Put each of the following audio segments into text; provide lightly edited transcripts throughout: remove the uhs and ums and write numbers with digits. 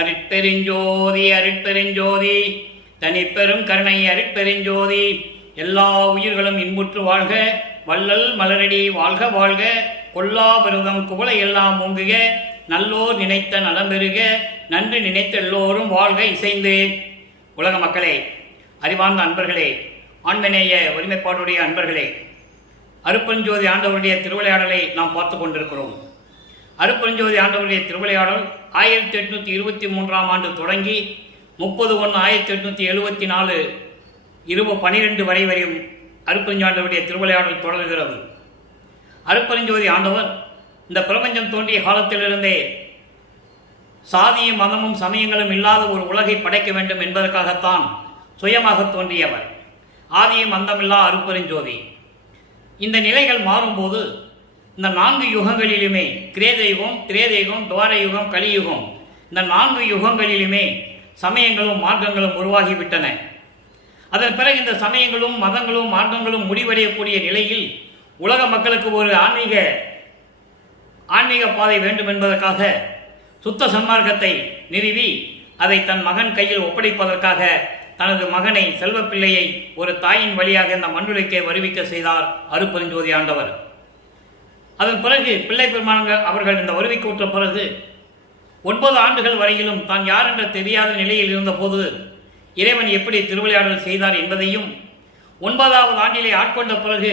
அருட்பெருஞ்சோதி அருட்பெருஞ்சோதி தனிப்பெரும் கருணை அருட்பெருஞ்சோதி. எல்லா உயிர்களும் இன்புற்று வாழ்க, வள்ளல் மலரடி வாழ்க வாழ்க, கொல்லா விரதம் குவளை எல்லாம் ஓங்குக, நல்லோர் நினைத்த நலம் பெறுக, நன்றி நினைத்த எல்லோரும் வாழ்க இசைந்து. உலக மக்களே, அறிவார்ந்த அன்பர்களே, ஆண்மநேய ஒருமைப்பாடுடைய அன்பர்களே, அருட்பெருஞ்சோதி ஆண்டவருடைய திருவிளையாடலை நாம் பார்த்து கொண்டிருக்கிறோம். அருட்பெருஞ்சோதி ஆண்டவருடைய திருவிளையாடல் 1823ஆம் ஆண்டு தொடங்கி 30/1/1874 இரவு 12 வரை வரையும் அருட்பெருஞ்சோதி ஆண்டவருடைய திருவிளையாடல் தொடர்கிறது. அருட்பெருஞ்சோதி ஆண்டவர் இந்த பிரபஞ்சம் தோன்றிய காலத்திலிருந்தே சாதியும் மதமும் சமயங்களும் இல்லாத ஒரு உலகை படைக்க வேண்டும் என்பதற்காகத்தான் சுயமாக தோன்றியவர். ஆதியும் அந்தமில்லா அருட்பெருஞ்சோதி. இந்த நிலைகள் மாறும்போது இந்த 4 யுகங்களிலுமே கிரேதயுகம், திரேதயுகம், துவார யுகம், கலியுகம், இந்த 4 யுகங்களிலுமே சமயங்களும் மார்க்கங்களும் உருவாகிவிட்டன. அதன் பிறகு இந்த சமயங்களும் மதங்களும் மார்க்கங்களும் முடிவடையக்கூடிய நிலையில் உலக மக்களுக்கு ஒரு ஆன்மீக பாதை வேண்டும் என்பதற்காக சுத்த சன்மார்க்கத்தை நிறுவி அதை தன் மகன் கையில் ஒப்படைப்பதற்காக தனது மகனை செல்வப்பிள்ளையை ஒரு தாயின் வழியாக இந்த மண்ணுலகை வருவிக்க செய்தார் அருட்பெருஞ்சோதி ஆண்டவர். அதன் பிறகு பிள்ளை பெருமானங்கள் அவர்கள் இந்த வருவிக்கு விட்ட பிறகு 9 ஆண்டுகள் வரையிலும் தான் யார் என்ற தெரியாத நிலையில் இருந்தபோது இறைவன் எப்படி திருவிளையாடல் செய்தார் என்பதையும், 9வது ஆண்டிலே ஆட்கொண்ட பிறகு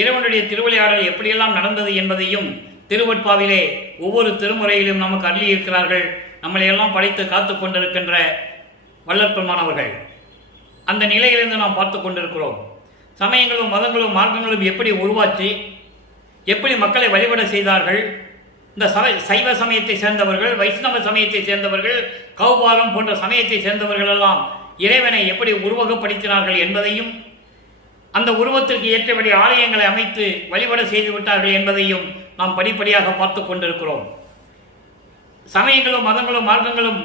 இறைவனுடைய திருவிளையாடல் எப்படியெல்லாம் நடந்தது என்பதையும் திருவட்பாவிலே ஒவ்வொரு திருமுறையிலும் நமக்கு அருளியிருக்கிறார்கள். நம்மளையெல்லாம் படைத்து காத்து கொண்டிருக்கின்ற வல்லற்பெருமானவர்கள். அந்த நிலையிலிருந்து நாம் பார்த்து கொண்டிருக்கிறோம். சமயங்களும் மதங்களும் மார்க்கங்களும் எப்படி உருவாச்சு, எப்படி மக்களை வழிபட செய்தார்கள், இந்த சைவ சமயத்தை சேர்ந்தவர்கள், வைஷ்ணவ சமயத்தை சேர்ந்தவர்கள், கௌபாரம் போன்ற சமயத்தை சேர்ந்தவர்கள் எல்லாம் இறைவனை எப்படி உருவகப்படுத்தினார்கள் என்பதையும், அந்த உருவத்திற்கு ஏற்றபடி ஆலயங்களை அமைத்து வழிபட செய்து விட்டார்கள் என்பதையும் நாம் படிப்படியாக பார்த்து கொண்டிருக்கிறோம். சமயங்களும் மதங்களும் மார்க்கங்களும்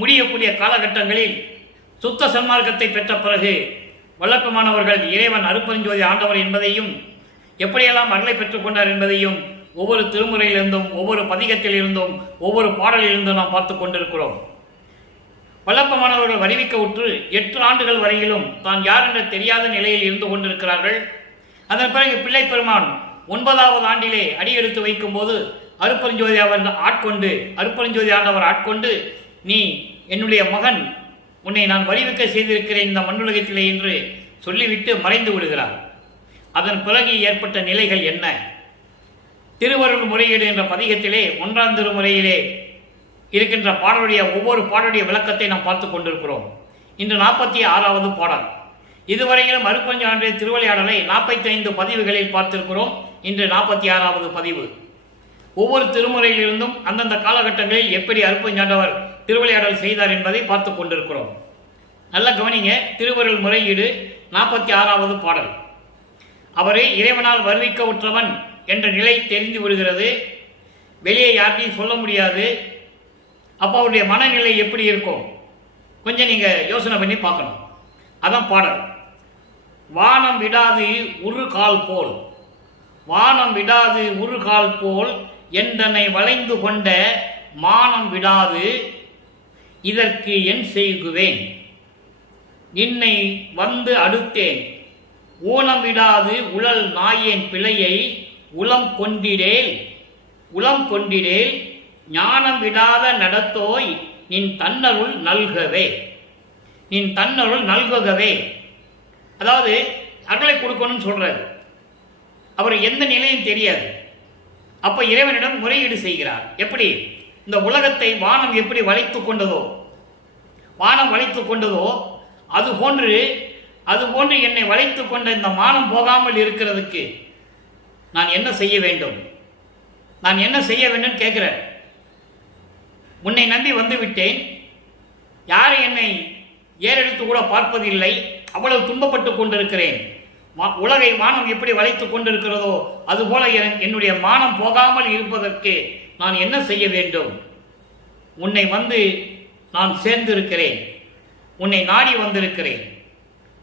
முடியக்கூடிய காலகட்டங்களில் சுத்த சன்மார்க்கத்தை பெற்ற பிறகு வல்லற்பெருமானவர்கள் இறைவன் அருட்பெருஞ்சோதி ஆண்டவர் என்பதையும், எப்படியெல்லாம் அருளை பெற்றுக் கொண்டார் என்பதையும் ஒவ்வொரு திருமுறையிலிருந்தும், ஒவ்வொரு பதிகத்திலிருந்தும், ஒவ்வொரு பாடலிலிருந்தும் நாம் பார்த்து கொண்டிருக்கிறோம். வல்லற்பெருமானவர்கள் வருவிக்க உற்று 8 ஆண்டுகள் வரையிலும் தான் யார் என்ற தெரியாத நிலையில் இருந்து கொண்டிருக்கிறார்கள். அதன் பிறகு பிள்ளை பெருமான் 9வது ஆண்டிலே அடியெடுத்து வைக்கும் போது அருட்பெருஞ்சோதி அருட்பெருஞ்சோதி ஆண்டவர் ஆட்கொண்டு, நீ என்னுடைய மகன், உன்னை நான் வருவிக்க செய்திருக்கிறேன் இந்த மண்ணுலகத்திலே என்று சொல்லிவிட்டு மறைந்து விடுகிறார். அதன் பிறகு ஏற்பட்ட நிலைகள் என்ன? திருவருள் முறையீடு என்ற பதிகத்திலே 1ஆம் திருமுறையிலே இருக்கின்ற பாடலுடைய ஒவ்வொரு பாடலுடைய விளக்கத்தை நாம் பார்த்து கொண்டிருக்கிறோம். இன்று 46வது பாடல். இதுவரையிலும் அருட்பெருஞ்சோதி ஆண்டவருடைய திருவிளையாடலை 45 பதிவுகளில் பார்த்திருக்கிறோம். இன்று 46வது பதிவு. ஒவ்வொரு திருமுறையிலிருந்தும் அந்தந்த காலகட்டங்களில் எப்படி அருட்பெருஞ்சோதி ஆண்டவர் திருவிளையாடல் செய்தார் என்பதை பார்த்து கொண்டிருக்கிறோம். நல்ல கவனிங்க. திருவருள் முறையீடு 46வது பாடல். அவரே இறைவனால் வருவிக்க உற்றவன் என்ற நிலை தெரிந்து விடுகிறது. வெளியே யார்கிட்டையும் சொல்ல முடியாது. அப்போ அவருடைய மனநிலை எப்படி இருக்கும் கொஞ்சம் நீங்க யோசனை பண்ணி பார்க்கணும். அதான் பாடல். வானம் விடாது உரு கால் போல், வானம் விடாது உரு கால் போல் என்றனை வளைந்து கொண்ட மானம் விடாது இதற்கு என் செய்குவேன், நின்னை வந்து அடுத்தேன், ஊனம் விடாது உழல் நாயேன் பிழையை உளம் கொண்டிடேல் ஞானம் விடாத நடத்தோய் நின் தன்னருள் நல்கவே, நின் தன்னருள் நல்கவே. அதாவது அருளை கொடுக்கணும்னு சொல்றாரு. அவர் எந்த நிலையும் தெரியாது. அப்ப இறைவனிடம் முறையீடு செய்கிறார். எப்படி இந்த உலகத்தை வானம் எப்படி வளைத்து கொண்டதோ அதுபோன்று என்னை வளைத்து கொண்ட இந்த மானம் போகாமல் இருக்கிறதுக்கு நான் என்ன செய்ய வேண்டும் கேட்கிறேன். உன்னை நம்பி வந்து விட்டேன். யாரும் என்னை ஏறெடுத்து கூட பார்ப்பதில்லை. அவ்வளவு துன்பப்பட்டு கொண்டிருக்கிறேன். உலகை வானம் எப்படி வளைத்து கொண்டிருக்கிறதோ அதுபோல என்னுடைய மானம் போகாமல் இருப்பதற்கு நான் என்ன செய்ய வேண்டும்? உன்னை வந்து நான் சேர்ந்திருக்கிறேன். உன்னை நாடி வந்திருக்கிறேன்.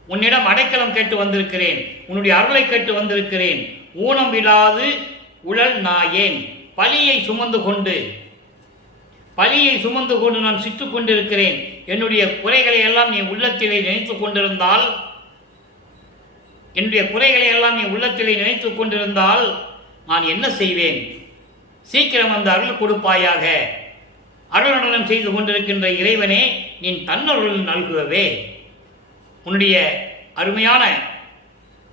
உன்னிடம் அடைக்கலம் கேட்டு வந்திருக்கிறேன். உன்னுடைய அருளை கேட்டு வந்திருக்கிறேன். ஊனம் விடாது உழல் நாயேன், பலியை சுமந்து கொண்டு பழியை சுமந்து கொண்டு நான் சிட்டுக் கொண்டிருக்கிறேன். என்னுடைய குறைகளை எல்லாம் நீ உள்ளத்திலே நினைத்துக் கொண்டிருந்தால் நான் என்ன செய்வேன்? சீக்கிரம் அந்த அருள் கொடுப்பாயாக. அருள் நடனம் செய்து கொண்டிருக்கின்ற இறைவனே, நீ தன்னருள் நல்குவவே, உன்னுடைய அருமையான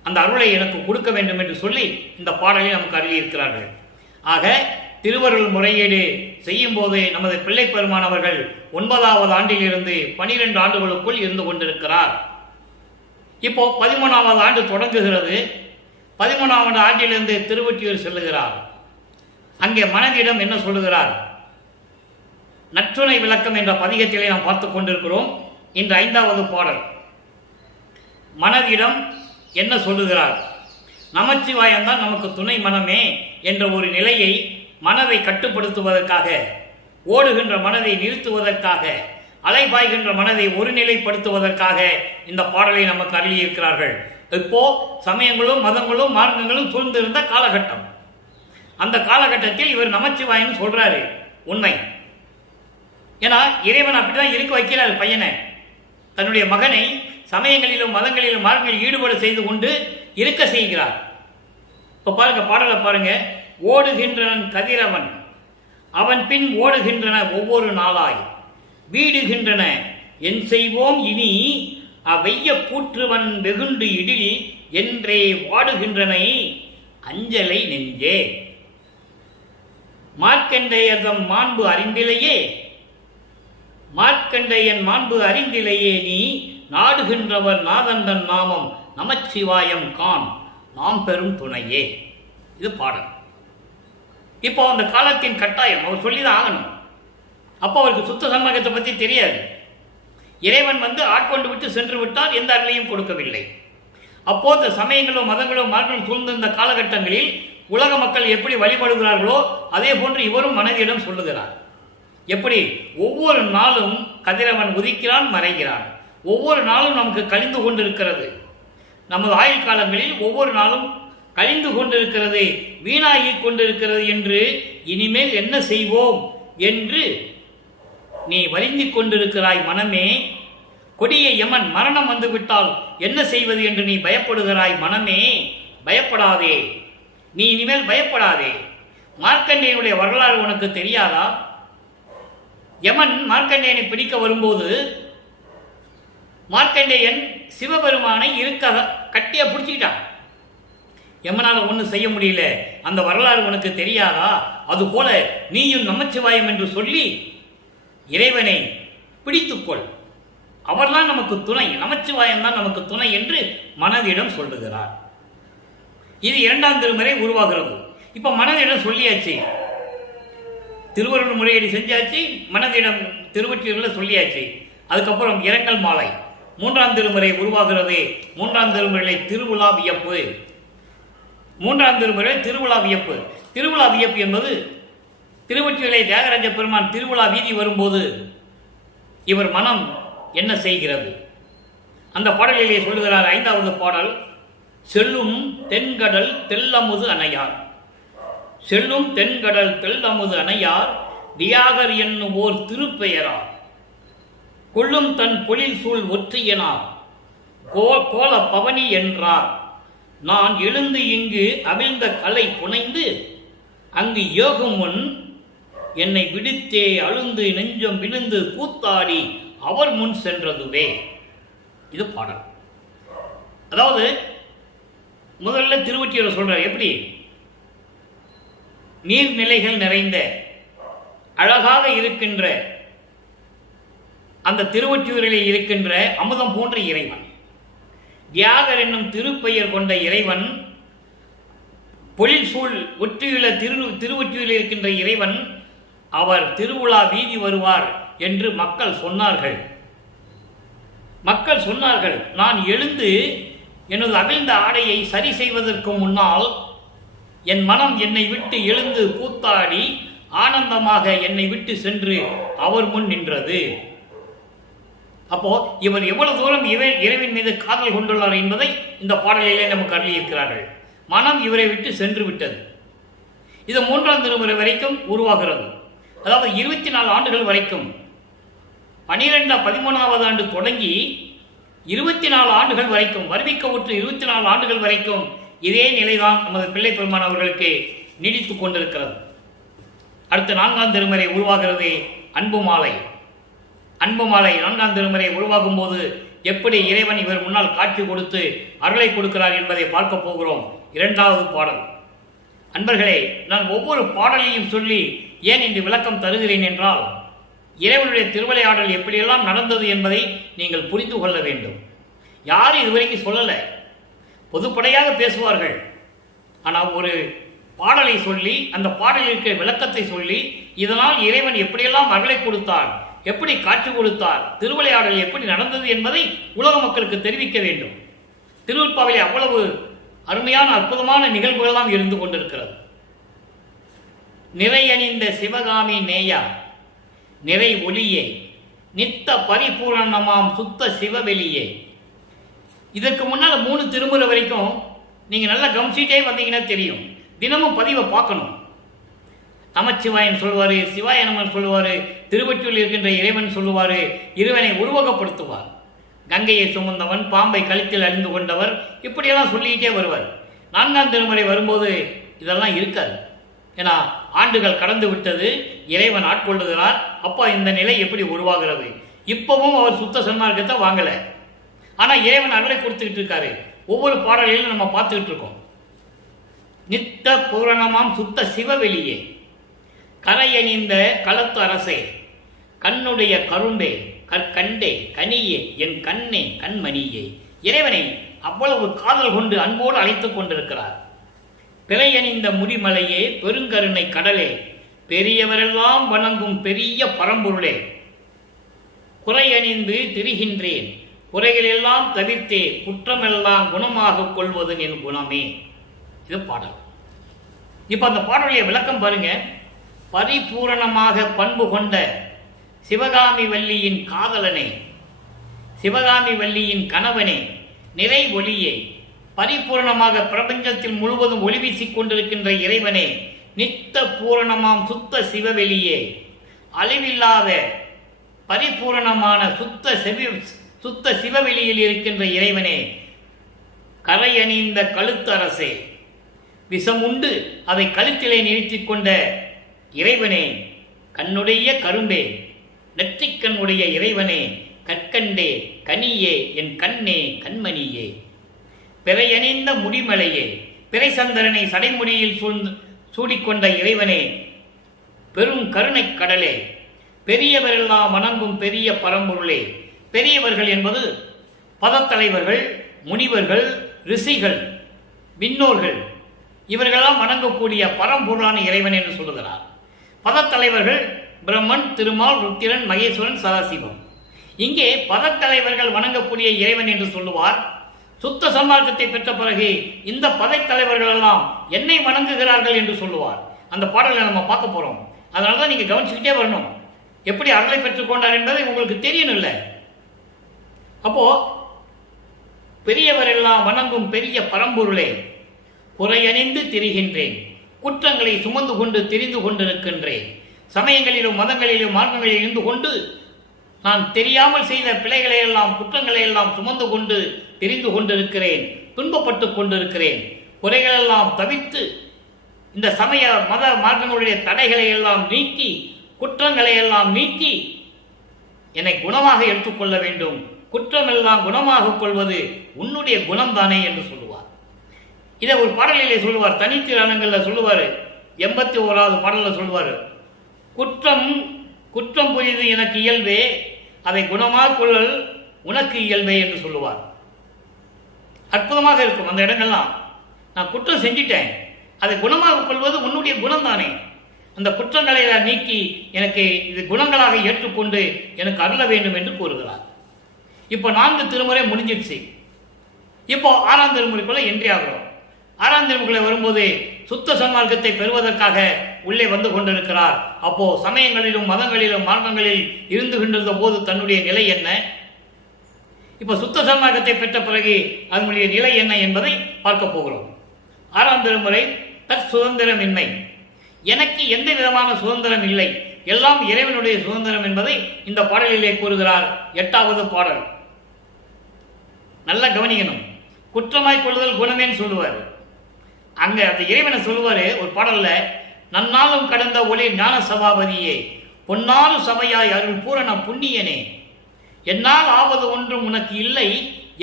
அந்த அருளை எனக்கு கொடுக்க வேண்டும் என்று சொல்லி இந்த பாடலை நமக்கு அருளியிருக்கிறார்கள். ஆக திருவருள் முறையீடு செய்யும் போது நமது பிள்ளை பெருமானவர்கள் 9வது ஆண்டிலிருந்து 12 ஆண்டுகளுக்குள் இருந்து கொண்டிருக்கிறார். இப்போ 13வது ஆண்டு தொடங்குகிறது. 13வது ஆண்டிலிருந்து திருவொற்றியூர் செல்லுகிறார். அங்கே மனதிடம் என்ன சொல்லுகிறார்? நற்றுணை விளக்கம் என்ற பதிகத்திலே நாம் பார்த்து கொண்டிருக்கிறோம். இன்று 5வது பாடல். மனதிடம் என்ன சொல்லுகிறார்? நமச்சிவாயம்தான் நமக்கு துணை மனமே என்ற ஒரு நிலையை மனதை கட்டுப்படுத்துவதற்காக, ஓடுகின்ற மனதை நிறுத்துவதற்காக, அலைபாய்கின்ற மனதை ஒருநிலைப்படுத்துவதற்காக இந்த பாடலை நமக்கு அருளியிருக்கிறார்கள். இப்போ சமயங்களும் மதங்களும் மார்க்கங்களும் சூழ்ந்திருந்த காலகட்டம். அந்த காலகட்டத்தில் இவர் நமச்சிவாயம் சொல்றாரு. உண்மை. ஏன்னா இறைவன் அப்படிதான் இருக்க வைக்கிறார் பையனை. தன்னுடைய மகனை சமயங்களிலும் மதங்களிலும் மார்க்கங்களில் ஈடுபாடு செய்து கொண்டு இருக்க செய்கிறார். இப்போ பாருங்க, பாடலை பாருங்க. ஓடுகின்றனன் கதிரவன், அவன் பின் ஓடுகின்றன ஒவ்வொரு நாளாய், வீடுகின்றன என் செய்வோம் இனி, அவைய கூற்றுவன் வெகுண்டு இடில் என்றே வாடுகின்றனை அஞ்சலை நெஞ்சே. மார்க்கண்டேயர்தம் மாண்பு அறிந்திலையே, மார்க்கண்டேயன் மாண்பு அறிந்திலையே, நீ நாடுகின்றவர் நாதந்தன் நாமம் நமச்சிவாயம் கான் நாம் பெரும் துணையே. இது பாடல். இப்போ அந்த காலத்தின் கட்டாயம் அவர் சொல்லிதான் ஆகணும். அப்போ அவருக்கு சுத்த சன்மார்க்கத்தை பற்றி தெரியாது. இறைவன் ஆட்கொண்டு விட்டு சென்று விட்டால் எந்த அருளையும் கொடுக்கவில்லை. அப்போது சமயங்களோ மதங்களோ மார்க்கம் சூழ்ந்திருந்த காலகட்டங்களில் உலக மக்கள் எப்படி வழிபடுகிறார்களோ அதே போன்று இவரும் மனதிடம் சொல்லுகிறார். எப்படி? ஒவ்வொரு நாளும் கதிரவன் உதிக்கிறான், மறைகிறான். ஒவ்வொரு நாளும் நமக்கு கழிந்து கொண்டிருக்கிறது. நமது ஆயுள் காலங்களில் ஒவ்வொரு நாளும் கழிந்து கொண்டிருக்கிறது, வீணாகி கொண்டிருக்கிறது என்று இனிமேல் என்ன செய்வோம் என்று நீ வருந்திக் கொண்டிருக்கிறாய் மனமே. கொடிய யமன் மரணம் வந்துவிட்டால் என்ன செய்வது என்று நீ பயப்படுகிறாய் மனமே. பயப்படாதே, நீ இனிமேல் பயப்படாதே. மார்க்கண்டேயனுடைய வரலாறு உனக்கு தெரியாதா? யமன் மார்க்கண்டேயனை பிடிக்க வரும்போது மார்க்கண்டேயன் சிவபெருமானை இருக்க கட்டியா பிடிச்சிக்கிட்டான். யமனால ஒன்றும் செய்ய முடியல. அந்த வரலாறு உனக்கு தெரியாதா? அதுபோல நீயும் நமச்சிவாயம் என்று சொல்லி இறைவனை பிடித்துக்கொள், அவர்தான் நமக்கு துணை, நமச்சிவாயம் தான் நமக்கு துணை என்று மனதிடம் சொல்லுகிறார். இது 2ஆம் திருமுறை உருவாகிறது. இப்ப மனதிடம் சொல்லியாச்சு, திருவருள் முறையீடு செஞ்சாச்சு, மனதிடம் திருவொற்றியூரில் சொல்லியாச்சு. அதுக்கப்புறம் இரங்கல் மாலை 3ஆம் திருமுறை உருவாகிறது. 3ஆம் திருமுறை திருவிழா வியப்பு. 3ஆம் திருமுறை திருவிழா வியப்பு. திருவிழா வியப்பு என்பது திருவொற்றியூரிலே தியாகராஜ பெருமான் திருவிழா வீதி வரும்போது இவர் மனம் என்ன செய்கிறது? அந்த பாடலிலே சொல்லுகிறார். 5வது பாடல். செல்லும் தென்கடல் தெல்லமுது அணையார், செல்லும் தென்கடல் தெல்லமுது அணையார், தியாகர் என்னும் ஓர் திருப்பெயரார், கொள்ளும் தன் பொழில் சூழ் ஒற்றியனார், கோல பவனி என்றார், நான் எழுந்து இங்கு அவிழ்ந்த கலை புனைந்து அங்கு யோகம் முன் என்னை விடுத்தே அழுந்து நெஞ்சம் விழுந்து கூத்தாடி அவர் முன் சென்றதுவே. இது பாடல். அதாவது முதல்ல திருவொற்றியூரை சொல்றார். எப்படி? நீர்நிலைகள் நிறைந்த அழகாக இருக்கின்ற அந்த திருவொற்றியூரிலே இருக்கின்ற அமுதம் போன்ற இறைவன், தியாகர் என்னும் திருப்பெயர் கொண்ட இறைவன், பொழில் சூழ் ஒற்றியுள்ள திருவொற்றியூரில் இருக்கின்ற இறைவன், அவர் திருவிழா வீதி வருவார் என்று மக்கள் சொன்னார்கள். நான் எழுந்து எனது அவிழ்ந்த ஆடையை சரி செய்வதற்கு முன்னால் என் மனம் என்னை விட்டு எழுந்து கூத்தாடி ஆனந்தமாக என்னை விட்டு சென்று அவர் முன் நின்றது. அப்போ இவர் எவ்வளவு தூரம் இறைவன் மீது காதல் கொண்டுள்ளார் என்பதை இந்த பாடலிலே நமக்கு அருளியிருக்கிறார்கள். மனம் இவரை விட்டு சென்று விட்டது. இது 3ஆம் திருமுறை வரைக்கும் உருவாகிறது. அதாவது 24 ஆண்டுகள் வரைக்கும் 13வது ஆண்டு தொடங்கி 24 ஆண்டுகள் வரைக்கும் வருவிக்க உற்று 24 ஆண்டுகள் வரைக்கும் இதே நிலைதான் நமது பிள்ளை பெருமான் அவர்களுக்கு நீடித்துக் கொண்டிருக்கிறது. அடுத்து 4ஆம் திருமுறை உருவாகிறது. அன்பு மாலை. அன்பு மாலை 4ஆம் திருமுறை உருவாகும் போது எப்படி இறைவன் இவர் முன்னால் காட்சி கொடுத்து அருளை கொடுக்கிறார் என்பதை பார்க்க போகிறோம். 2வது பாடல். அன்பர்களே, நான் ஒவ்வொரு பாடலையும் சொல்லி ஏன் இந்த விளக்கம் தருகிறேன் என்றால், இறைவனுடைய திருவிளையாடல் எப்படியெல்லாம் நடந்தது என்பதை நீங்கள் புரிந்து கொள்ள வேண்டும். யாரும் இதுவரைக்கும் சொல்லலை, பொதுப்படையாக பேசுவார்கள். ஆனால் ஒரு பாடலை சொல்லி அந்த பாடலில் இருக்கிற விளக்கத்தை சொல்லி இதனால் இறைவன் எப்படியெல்லாம் அருளை கொடுத்தார், எப்படி காட்சி கொடுத்தார், திருவிளையாடல் எப்படி நடந்தது என்பதை உலக மக்களுக்கு தெரிவிக்க வேண்டும். திருவருட்பாவிலே அவ்வளவு அருமையான அற்புதமான நிகழ்வுகளெல்லாம் இருந்து கொண்டிருக்கிறது. நிறையணிந்த சிவகாமி நேயா நிறை ஒளியே நித்த பரிபூரணமாம் சுத்த சிவவெளியே. இதற்கு முன்னால் 3 திருமுறை வரைக்கும் நீங்கள் நல்லா கவனிச்சிட்டே வந்தீங்கன்னா தெரியும். தினமும் பதிவை பார்க்கணும். நமச்சிவாயன் சொல்லுவார், சிவாயனமன் சொல்லுவார், திருவொற்றியூரில் இருக்கின்ற இறைவன் சொல்லுவார், இறைவனை உருவகப்படுத்துவார். கங்கையை சுமந்தவன், பாம்பை கழுத்தில் அணிந்து கொண்டவர், இப்படியெல்லாம் சொல்லிக்கிட்டே வருவார். 4ஆம் திருமுறை வரும்போது இதெல்லாம் இருக்காது. ஏன்னா ஆண்டுகள் கடந்து விட்டது, இறைவன் ஆட்கொள்ளுகிறார். அப்போ இந்த நிலை எப்படி உருவாகிறது? இப்பவும் அவர் சுத்த சன்மார்க்கத்தை வாங்கலை, ஆனால் இறைவன் அருளை கொடுத்துக்கிட்டு இருக்காரு. ஒவ்வொரு பாடலிலும் நம்ம பார்த்துக்கிட்டு இருக்கோம். நித்த பூரணமாம் சுத்த சிவவெளியே கரையணிந்த களத்து அரசே கண்ணுடைய கரும்பே கற்கண்டே கனியே என் கண்ணே கண்மணியே. இறைவனை அவ்வளவு காதல் கொண்டு அன்போடு அழைத்துக் கொண்டிருக்கிறார். பிறையணிந்த முடிமலையே பெருங்கருணை கடலே பெரியவரெல்லாம் வணங்கும் பெரிய பரம்பொருளே குறையணிந்து திரிகின்றேன் குறைகளெல்லாம் தவிர்த்தே குற்றமெல்லாம் குணமாக கொள்வது என் குணமே. இது பாடல். இப்ப அந்த பாடலுடைய விளக்கம் பாருங்க. பரிபூரணமாக பண்பு கொண்ட சிவகாமி வள்ளியின் காதலனே, சிவகாமி வள்ளியின் கணவனே, நிறை ஒளியே, பரிபூரணமாக பிரபஞ்சத்தில் முழுவதும் ஒளி வீசிக் கொண்டிருக்கின்ற இறைவனே, நித்த பூரணமாம் சுத்த சிவவெளியே, அழிவில்லாத பரிபூரணமான சுத்த சிவவெளியில் இருக்கின்ற இறைவனே, கரையணிந்த கழுத்து அரசே, விஷமுண்டு அதை கழுத்திலே நிறுத்திக் கொண்ட இறைவனே, கண்ணுடைய கரும்பே, நெற்றிக்கண்ணுடைய இறைவனே, கற்கண்டே கனியே என் கண்ணே கண்மணியே. பிறையணிந்த முடிமலையே, பிறை சந்திரனை சடைமுடியில் சூடிக்கொண்ட இறைவனே, பெரும் கருணை கடலே, பெரியவரெல்லாம் வணங்கும் பெரிய பரம்பொருளே. பெரியவர்கள் என்பது பதத்தலைவர்கள், முனிவர்கள், ரிஷிகள், விண்ணோர்கள், இவர்களெல்லாம் வணங்கக்கூடிய பரம்பொருளான இறைவன் என்று சொல்லுகிறார். பதத்தலைவர்கள் பிரம்மன், திருமால், ருத்திரன், மகேஸ்வரன், சதாசிவம். இங்கே பதத்தலைவர்கள் வணங்கக்கூடிய இறைவன் என்று சொல்லுவார். சுத்த சன்மார்க்கத்தை பெற்ற பிறகு இந்த பதத்தலைவர்கள் எல்லாம் என்னை வணங்குகிறார்கள் என்று சொல்லுவார். அந்த பாடலை நம்ம பார்க்க போறோம். அதனால தான் நீங்க கவனிச்சுக்கிட்டே வரணும். எப்படி அருளை பெற்றுக் கொண்டார் என்பதை உங்களுக்கு தெரியணும் இல்லை? அப்போ பெரியவர் எல்லாம் வணங்கும் பெரிய பரம்பொருளே, குறையணிந்து திரிகின்றேன், குற்றங்களை சுமந்து கொண்டு திரிந்து கொண்டிருக்கின்றேன், சமயங்களிலும் மதங்களிலும் மார்க்கங்களில் இருந்து கொண்டு நான் தெரியாமல் செய்த பிழைகளை எல்லாம் குற்றங்களை எல்லாம் சுமந்து கொண்டு தெரிந்து கொண்டிருக்கிறேன், துன்பப்பட்டு கொண்டிருக்கிறேன். குறைகளெல்லாம் தவிர்த்து இந்த சமய மத மார்க்கங்களுடைய தடைகளை எல்லாம் நீக்கி, குற்றங்களை எல்லாம் நீக்கி என்னை குணமாக எடுத்துக்கொள்ள வேண்டும். குற்றமெல்லாம் குணமாக கொள்வது உன்னுடைய குணம்தானே என்று சொல்லுவார். இதை ஒரு பாடலிலே சொல்லுவார். தனித்திரானங்களில் சொல்லுவார். 81வது பாடலில் சொல்லுவார். குற்றம் புரிது எனக்கு இயல்பே, அதை குணமாக கொள்ளல் உனக்கு இயல்பே என்று சொல்லுவார். அற்புதமாக இருக்கும் அந்த இடங்கள்லாம். நான் குற்றம் செஞ்சிட்டேன், அதை குணமாக கொள்வது உன்னுடைய குணம் தானே. அந்த குற்றங்களை நீக்கி எனக்கு இது குணங்களாக ஏற்றுக்கொண்டு எனக்கு அருள வேண்டும் என்று கூறுகிறார். இப்போ 4 திருமுறை முடிஞ்சிடுச்சு. இப்போ 6ஆம் திருமுறைக்குள்ள என்ட்ரி ஆகிறோம். 6ஆம் திருமுறை வரும்போது சுத்த சன்மார்க்கத்தை பெறுவதற்காக உள்ளே வந்து கொண்டிருக்கிறார். அப்போ சமயங்களிலும் மதங்களிலும் மார்க்கங்களில் இருந்து கொண்டிருந்த போது தன்னுடைய நிலை என்ன, இப்ப சுத்த சன்மார்க்கத்தை பெற்ற பிறகு அதனுடைய நிலை என்ன என்பதை பார்க்க போகிறோம். 6ஆம் திருமுறை தற் சுதந்திரமின்மை. எனக்கு எந்த விதமான சுதந்திரம் இல்லை, எல்லாம் இறைவனுடைய சுதந்திரம் என்பதை இந்த பாடலிலே கூறுகிறார். 8வது பாடல் நல்லா கவனிக்கணும். குற்றமாய் கொள்ளுதல் குணமேன்னு சொல்லுவார். அங்க அந்த இறைவனை சொல்லுவாரு ஒரு பாடல்ல, நன்னாலும் கடந்த ஒளி ஞான சபாபதியே, பொன்னாலும் சபையாய் அருள் பூரண புண்ணியனே, என்னால் ஆவது ஒன்றும் உனக்கு இல்லை,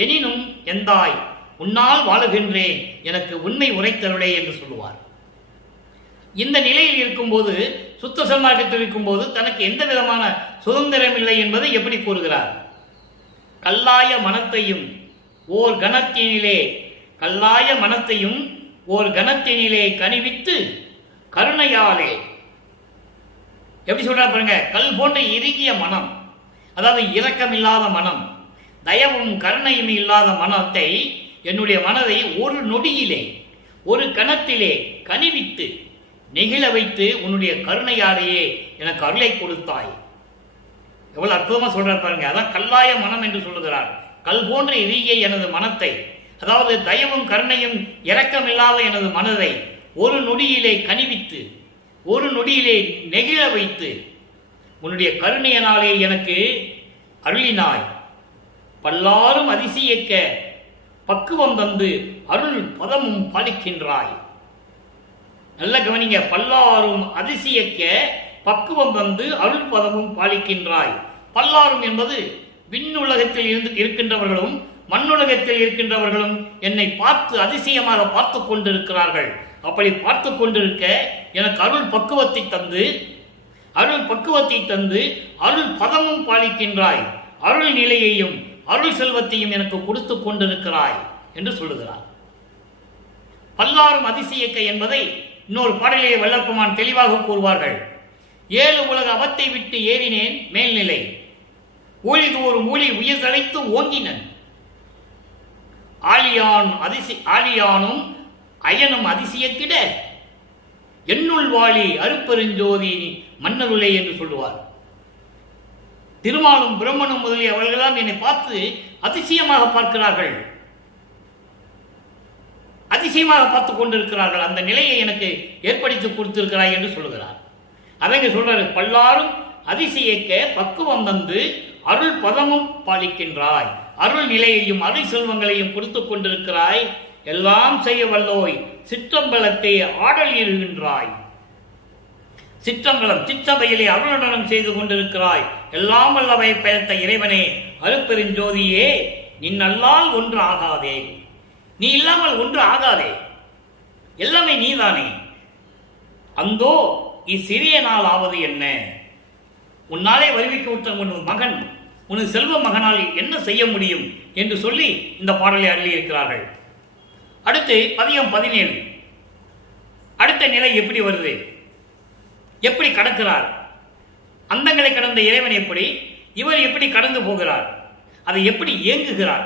எனினும் எந்தாய் உன்னால் வாழுகின்றேன், எனக்கு உண்மை உரைத்தருளே என்று சொல்லுவார். இந்த நிலையில் இருக்கும்போது, சுத்த சன்மார்க்கத்தில் இருக்கும்போது தனக்கு எந்த விதமான சுதந்திரம் இல்லை என்பதை எப்படி கூறுகிறார்? கல்லாய மனத்தையும் ஓர் கணத்தினிலே கல்லாய மனத்தையும் ஓர் கணத்தினிலே கனிவித்து கருணையாலே, எப்படி சொல்றார் பாருங்க, கல் போன்ற இறுகிய மனம், அதாவது இரக்கம் இல்லாத மனம், தயவும் கருணையும் இல்லாத மனத்தை, என்னுடைய மனதை ஒரு நொடியிலே ஒரு கணத்திலே கனிவித்து நெகிழ வைத்து உன்னுடைய கருணையாலேயே எனக்கு அருளை கொடுத்தாய். எவ்வளவு அற்புதமா சொல்றார் பாருங்க. அதான் கல்லாய மனம் என்று சொல்லுகிறார். கல் போன்ற இறுகிய எனது மனத்தை, அதாவது தயவும் கருணையும் இரக்கம் இல்லாத எனது மனதை ஒரு நொடியிலே கனிவித்து ஒரு நொடியிலே நெகிழ வைத்து உன்னுடைய கருணையினாலே எனக்கு அருளினாய். பல்லாரும் அதிசயிக்க பக்குவம் தந்து அருள் பதமும் பாலிக்கின்றாய். நல்ல கவனிங்க. பல்லாரும் அதிசயிக்க பக்குவம் தந்து அருள் பதமும் பாலிக்கின்றாய். பல்லாரும் என்பது விண்ணுலகத்தில் இருக்கின்றவர்களும் மண்ணுலகத்தில் இருக்கின்றவர்களும் என்னை பார்த்து அதிசயமாக பார்த்து கொண்டிருக்கிறார்கள். அப்படி பார்த்து கொண்டிருக்க எனக்கு அருள் பக்குவத்தை தந்து அருள் பதமும் பாலிக்கின்றாய். அருள் நிலையையும் அருள் செல்வத்தையும் எனக்கு கொடுத்து கொண்டிருக்கிறாய் என்று சொல்லுகிறார். பல்லாரும் அதிசயிக்க என்பதை இன்னொரு பாடலிலே வல்லற்பெருமான் தெளிவாக கூறுவார்கள். 7 உலக அவத்தை விட்டு ஏறினேன் மேல்நிலை, ஊழிதோறு மூலி உயிர் தலைத்து ஓங்கினன், ஆலியானும் அயனும் அதிசயத்திட என்னுள் வாழி அருப்பெருஞ்சோதி மன்னருளே என்று சொல்லுவார். திருமாலும் பிரம்மனும் முதலிய அவர்களெல்லாம் என்னை பார்த்து அதிசயமாக பார்க்கிறார்கள், அதிசயமாக பார்த்து கொண்டிருக்கிறார்கள். அந்த நிலையை எனக்கு ஏற்படுத்தி கொடுத்திருக்கிறாய் என்று சொல்லுகிறார். அவங்க சொல்றாரு, பல்லாரும் அதிசயிக்க பக்குவம் தந்து அருள் பதமும் பாலிக்கின்றாய். அருள் நிலையையும் அருள் செல்வங்களையும் கொடுத்து கொண்டிருக்கிறாய். எல்லாம் செய்ய வல்லோய் சிற்றம்பலத்தை ஆடல் இருகின்றாய். சிற்றம்பலம் சிற்றபையிலே அருளுடனும் செய்து கொண்டிருக்கிறாய். எல்லாம் வல்லவை பெயர்த்த இறைவனே, அருட்பெருஞ்சோதியே, நின்னல்லால் ஒன்று ஆகாதே, நீ இல்லாமல் ஒன்று ஆகாதே, எல்லாமே நீதானே. அந்தோ இச்சிறிய நாள் ஆவது என்ன, உன்னாலே வருவிக்க விட்ட உன் மகன், உனது செல்வ மகனால் என்ன செய்ய முடியும் என்று சொல்லி இந்த பாடலை அருளியிருக்கிறார்கள். அடுத்து பதிகம் 17. அடுத்த நிலை எப்படி வருது, எப்படி கடக்கிறார்? அந்தங்களை கடந்த இறைவன் எப்படி, இவர் எப்படி கடந்து போகிறார், அதை எப்படி இயங்குகிறார்,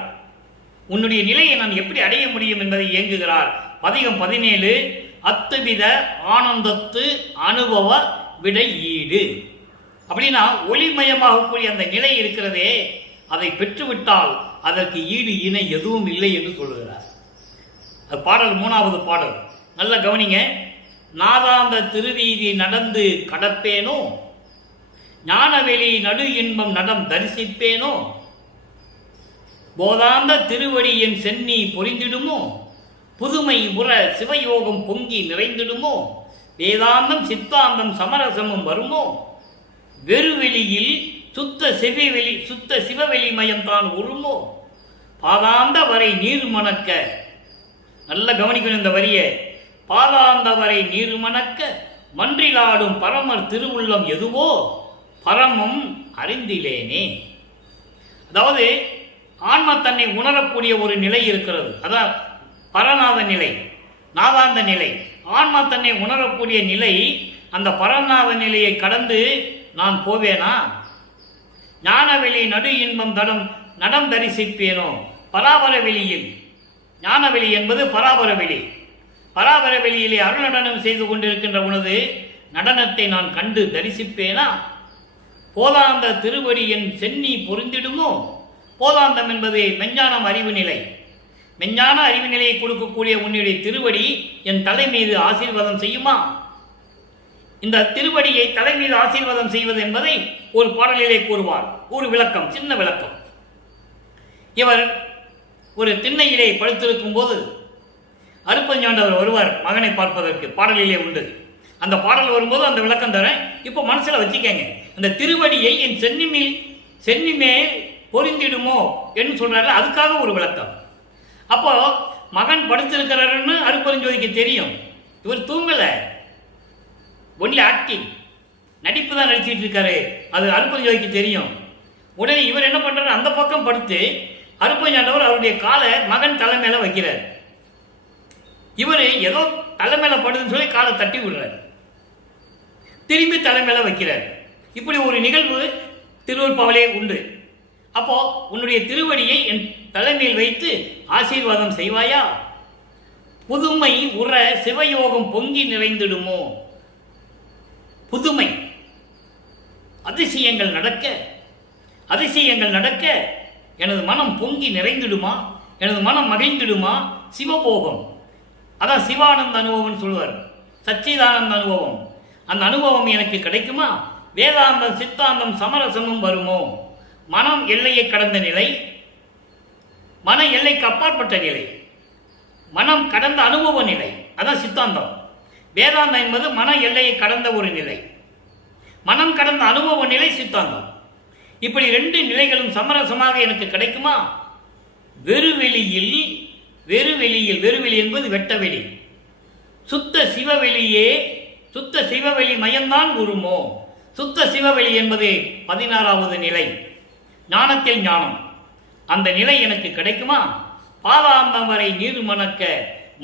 உன்னுடைய நிலையை நான் எப்படி அடைய முடியும் என்பதை இயங்குகிறார். பதிகம் 17. அத்துவித ஆனந்தத்து அனுபவ விடை ஈடு. அப்படின்னா ஒளிமயமாகக்கூடிய அந்த நிலை இருக்கிறதே, அதை பெற்றுவிட்டால் அதற்கு ஈடு இணை எதுவும் இல்லை என்று சொல்லுகிறார். அது பாடல் 3வது பாடல். நல்ல கவனிங்க. நாதாந்த திருவீதி நடந்து கடப்பேனோ, ஞானவெளி நடு இன்பம் நடம் தரிசிப்பேனோ, போதாந்த திருவடி என் சென்னி பொறிந்திடுமோ, புதுமை உற சிவயோகம் பொங்கி நிறைந்திடுமோ, வேதாந்தம் சித்தாந்தம் சமரசமும் வருமோ, வெறுவெளியில் சுத்த சிவவெளி மயம் தான் உருமோ, பாதாந்த வரை நீர் மணக்க. நல்ல கவனிக்கணும் இந்த வரிய. பாதாந்த வரை நீர் மணக்க மன்றிலாடும் பரமர் திருவுள்ளம் எதுவோ பரமம் அறிந்திலேனே. அதாவது ஆன்மா தன்னை உணரக்கூடிய ஒரு நிலை இருக்கிறது. அதான் பரநாத நிலை, நாதாந்த நிலை. ஆன்மா தன்னை உணரக்கூடிய நிலை. அந்த பரநாத நிலையை கடந்து நான் போவேனா? ஞானவெளி நடு இன்பம் நடம் தரிசிப்பேனோ, பராபர வெளியில். ஞானவெளி என்பது பராபர வெளி. பராபர வெளியிலே அருள் நடனம் செய்து கொண்டிருக்கின்ற உனது நடனத்தை நான் கண்டு தரிசிப்பேனா? போதாந்த திருவடி என் சென்னி பொருந்திடுமோ. போதாந்தம் என்பது மெஞ்ஞானம் அறிவு நிலை. மெஞ்ஞான அறிவு நிலையை கொடுக்கக்கூடிய உன்னுடைய திருவடி என் தலை மீது ஆசீர்வாதம் செய்யுமா? இந்த திருவடியை தலை மீது ஆசீர்வாதம் செய்வது என்பதை ஒரு பாடலிலே கூறுவார். ஒரு விளக்கம், சின்ன விளக்கம். இவர் ஒரு திண்ணையிலே படுத்திருக்கும் போது அருப்பஞ்சாண்டவர் வருவார் மகனை பார்ப்பதற்கு. பாடலிலே உண்டு. அந்த பாடல் வரும்போது அந்த விளக்கம் தரேன். இப்போ மனசில் வச்சுக்கங்க. அந்த திருவடியை என் சென்னி மேல் பொருந்திடுமோ என்று சொல்றாரு. அதுக்காக ஒரு விளக்கம். அப்போ மகன் படுத்திருக்கிறாருன்னு அருப்பெருஞ்சோதிக்கு தெரியும். இவர் தூங்கல, ஒன்லி ஆக்டிங், நடிப்பு தான் நடிச்சிட்டு இருக்காரு. அது அருப்பெருஞ்சோதிக்கு தெரியும். உடனே இவர் என்ன பண்றாரு, அந்த பக்கம் படுத்து அருப்பஞ்சாண்டவர் அவருடைய காலை மகன் தலை மேல வைக்கிறார். இவர் ஏதோ தலை மேல படுதுன்னு சொல்லி காலை தட்டி விடுறார், திரும்பி தலை மேல வைக்கிறார். இப்படி ஒரு நிகழ்வு திருவருட்பாவிலே உண்டு. அப்போ உன்னுடைய திருவடியை என் தலைமையில் வைத்து ஆசீர்வாதம் செய்வாயா? புதுமை உற சிவயோகம் பொங்கி நிறைந்திடுமோ? புதுமை, அதிசயங்கள் நடக்க எனது மனம் பொங்கி நிறைந்திடுமா? எனது மனம் மகிழ்ந்திடுமா? சிவபோகம், அதான் சிவானந்த அனுபவம் சொல்வார், சச்சிதானந்த அனுபவம். அந்த அனுபவம் எனக்கு கிடைக்குமா? வேதாந்தம் சித்தாந்தம் சமரசமும் வருமோ? மனம் எல்லையை கடந்த நிலை, மன எல்லைக்கு அப்பாற்பட்ட நிலை, மனம் கடந்த அனுபவ நிலை, அதான் சித்தாந்தம். வேதாந்தம் என்பது மன எல்லையை கடந்த ஒரு நிலை, மனம் கடந்த அனுபவ நிலை சித்தாந்தம். இப்படி ரெண்டு நிலைகளும் சமரசமாக எனக்கு கிடைக்குமா? வெறுவெளி என்பது வெட்டவெளி, சுத்த சிவவெளி மயம்தான் குருமோ? சுத்த சிவவெளி என்பது 16வது நிலை, ஞானத்தில் ஞானம். அந்த நிலை எனக்கு கிடைக்குமா? பாதாந்தம் வரை நீர் மணக்க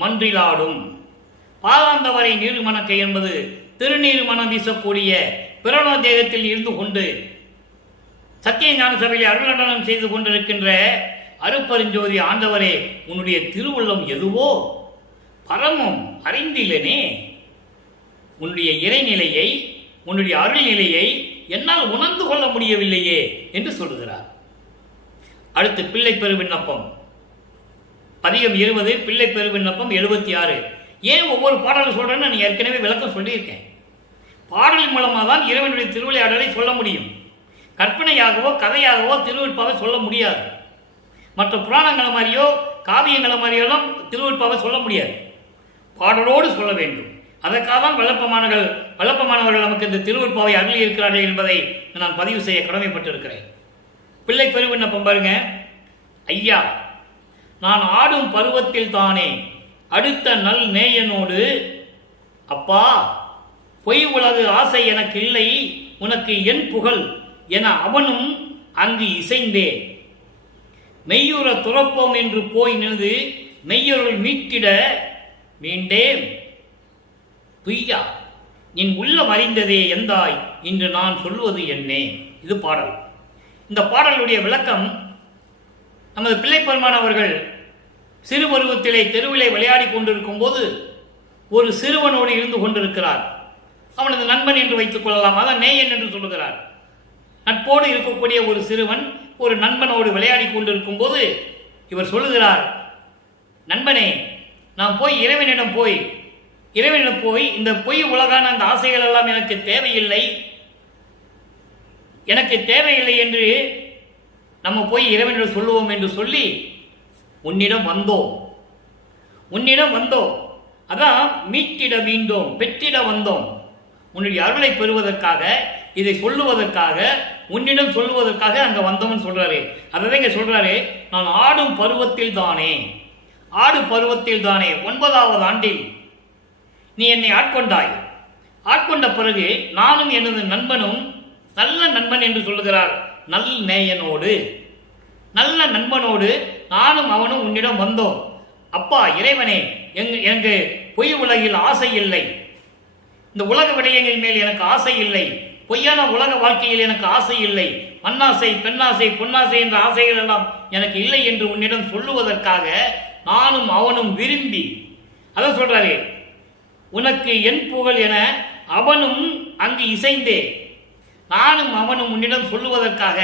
மன்றிலாடும். பாதாந்தம் வரை நீர் மணக்க என்பது திருநீர் மனம் வீசக்கூடிய பிரணவ தேகத்தில் இருந்து கொண்டு சத்திய ஞான சபையில் அருளண்டனம் செய்து கொண்டிருக்கின்ற அருப்பெருஞ்சோதி ஆண்டவரே, உன்னுடைய திருவுள்ளம் எதுவோ பரமம் அறிந்திலனே. உன்னுடைய இறைநிலையை, உன்னுடைய அருள்நிலையை என்னால் உணர்ந்து கொள்ள முடியவில்லையே என்று சொல்லுகிறார். அடுத்து பிள்ளை பெரு விண்ணப்பம் பதிகம் 20, பிள்ளை பெரு விண்ணப்பம் 76. ஏன் ஒவ்வொரு பாடலும் சொல்றேன்னு நான் ஏற்கனவே விளக்கம் சொல்லியிருக்கேன். பாடல் மூலமாக தான் இறைவனுடைய திருவிளையாடலை சொல்ல முடியும். கற்பனையாகவோ கதையாகவோ திருவிற்பாவை சொல்ல முடியாது. மற்ற புராணங்களை மாதிரியோ காவியங்களை மாதிரியெல்லாம் திருவிற்பாவை சொல்ல முடியாது. பாடலோடு சொல்ல வேண்டும். அதற்காக தான் வல்லப்பமானவர்கள் நமக்கு இந்த திருவிற்பாவை அருளி இருக்கிறார்கள் என்பதை நான் பதிவு செய்ய கடமைப்பட்டிருக்கிறேன். பிள்ளை பெருவிண்ணப்பம் பாருங்க. ஐயா, நான் ஆடும் பருவத்தில் தானே அடுத்த நல் நேயனோடு, அப்பா பொய் உலகு ஆசை எனக்கு இல்லை, உனக்கு என் புகழ் என அவனும் அங்கு இசைந்தே மெய்யுற துறப்போம் என்று போய் நின்று மெய்யொருள் மீட்டிட மீண்டேன் துய்யா நின் உள்ளம் அறிந்ததே எந்தாய் இன்று நான் சொல்வது என்னே. இது பாடல். இந்த பாடலுடைய விளக்கம், நமது பிள்ளைப்பெருமான் அவர்கள் சிறு பருவத்திலே தெருவிலே விளையாடி கொண்டிருக்கும் போது ஒரு சிறுவனோடு இருந்து கொண்டிருக்கிறார். அவனது நண்பன் என்று வைத்துக் கொள்ளலாம், அதான் நேயன் என்று சொல்லுகிறார். நட்போடு இருக்கக்கூடிய ஒரு சிறுவன் ஒரு நண்பனோடு விளையாடி கொண்டிருக்கும் போது இவர் சொல்லுகிறார், நண்பனே, நான் போய் இறைவனிடம் போய் இந்த பொய் உலகான அந்த ஆசைகள் எல்லாம் எனக்கு தேவையில்லை என்று நம்ம போய் இறைவனிடம் சொல்லுவோம் என்று சொல்லி உன்னிடம் வந்தோம். அதான் மீட்டிட மீண்டோம், பெற்றிட வந்தோம். உன்னுடைய அருளை பெறுவதற்காக, இதை சொல்லுவதற்காக, உன்னிடம் சொல்லுவதற்காக அங்க வந்தோம்னு சொல்றாரு. அதை இங்க சொல்றாரு, நான் ஆடும் பருவத்தில் தானே 9வது ஆண்டில் நீ என்னை ஆட்கொண்ட பிறகு நானும் எனது நண்பனும், நல்ல நண்பன் என்று சொல்லுகிறார், நல்ல நண்பனோடு நானும் அவனும் உன்னிடம் வந்தோம். அப்பா இறைவனே, எனக்கு பொய் உலகில் ஆசை இல்லை, இந்த உலக விடயங்கள் மேல் எனக்கு ஆசை இல்லை, பொய்யான உலக வாழ்க்கையில் எனக்கு ஆசை இல்லை, மண்ணாசை பெண்ணாசை பொன்னாசை என்ற ஆசைகள் எல்லாம் எனக்கு இல்லை என்று உன்னிடம் சொல்லுவதற்காக நானும் அவனும் விரும்பி, அதான் சொல்றாரு, உனக்கு என் புகழ் என அவனும் அங்கு இசைந்தே, நானும் அவனும் உன்னிடம் சொல்லுவதற்காக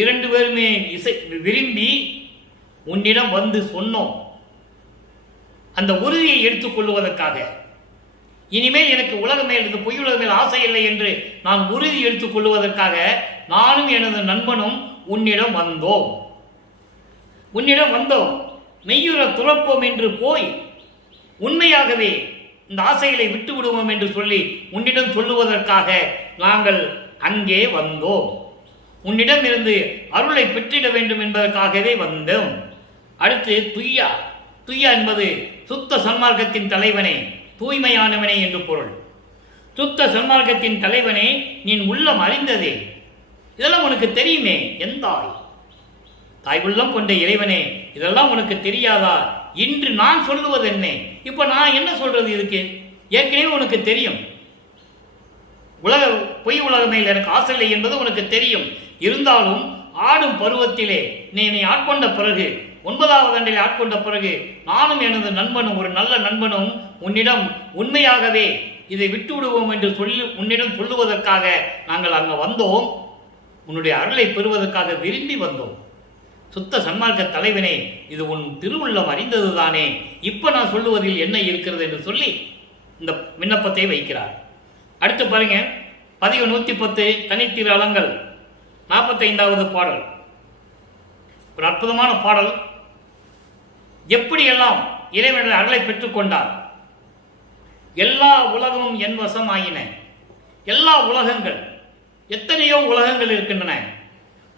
2 பேருமே விரும்பி உன்னிடம் வந்து சொன்னோம். அந்த உறுதியை எடுத்துக் கொள்வதற்காக இனிமேல் எனக்கு உலக மேல் இந்த பொய் உலக மேல் ஆசை இல்லை என்று நான் உறுதி எடுத்துக் கொள்வதற்காக நானும் எனது நண்பனும் உன்னிடம் வந்தோம். மெய்யுற துறப்போம் என்று போய் உண்மையாகவே இந்த ஆசைகளை விட்டு விடுவோம் என்று சொல்லி உன்னிடம் சொல்லுவதற்காக நாங்கள் அங்கே வந்தோம். உன்னிடம் இருந்து அருளை பெற்றிட வேண்டும் என்பதற்காகவே வந்தோம். அடுத்து துய்யா. துய்யா என்பது சுத்த சன்மார்க்கத்தின் தலைவனே, தூய்மையானவனே என்று பொருள். சுத்த சன்மார்க்கத்தின் தலைவனே, நீ உள்ளம் அறிந்ததே, இதெல்லாம் உனக்கு தெரியுமே. எந்தாய் தாய் உள்ளம் கொண்ட இறைவனே, இதெல்லாம் உனக்கு தெரியாதா? இன்று நான் சொல்லுவது என்ன? இப்ப நான் என்ன சொல்றது? இதுக்கு ஏற்கனவே உனக்கு தெரியும். பொய் உலகமையில் எனக்கு ஆசை இல்லை என்பது உனக்கு தெரியும். இருந்தாலும் ஆடும் பருவத்திலே நீ ஆட்கொண்ட பிறகு, 9வது ஆண்டிலே ஆட்கொண்ட பிறகு, நானும் எனது நண்பனும், ஒரு நல்ல நண்பனும் உன்னிடம் உண்மையாகவே இதை விட்டு விடுவோம் என்று சொல்லி உன்னிடம் சொல்லுவதற்காக நாங்கள் அங்கே வந்தோம். உன்னுடைய அருளை பெறுவதற்காக விரும்பி வந்தோம். சுத்த சன்மார்க்க தலைவனே, இது உன் திருவுள்ளம் அறிந்தது தானே, இப்ப நான் சொல்லுவதில் என்ன இருக்கிறது என்று சொல்லி இந்த விண்ணப்பத்தை வைக்கிறார். அடுத்து பாருங்க, பதிவு 110 தனித்திரு அலங்கள் 45வது பாடல். ஒரு அற்புதமான பாடல். எப்படியெல்லாம் இறைவனுடைய அருளை பெற்றுக் கொண்டார். எல்லா உலகமும் என் வசம் ஆயின. எல்லா உலகங்கள், எத்தனையோ உலகங்கள் இருக்கின்றன.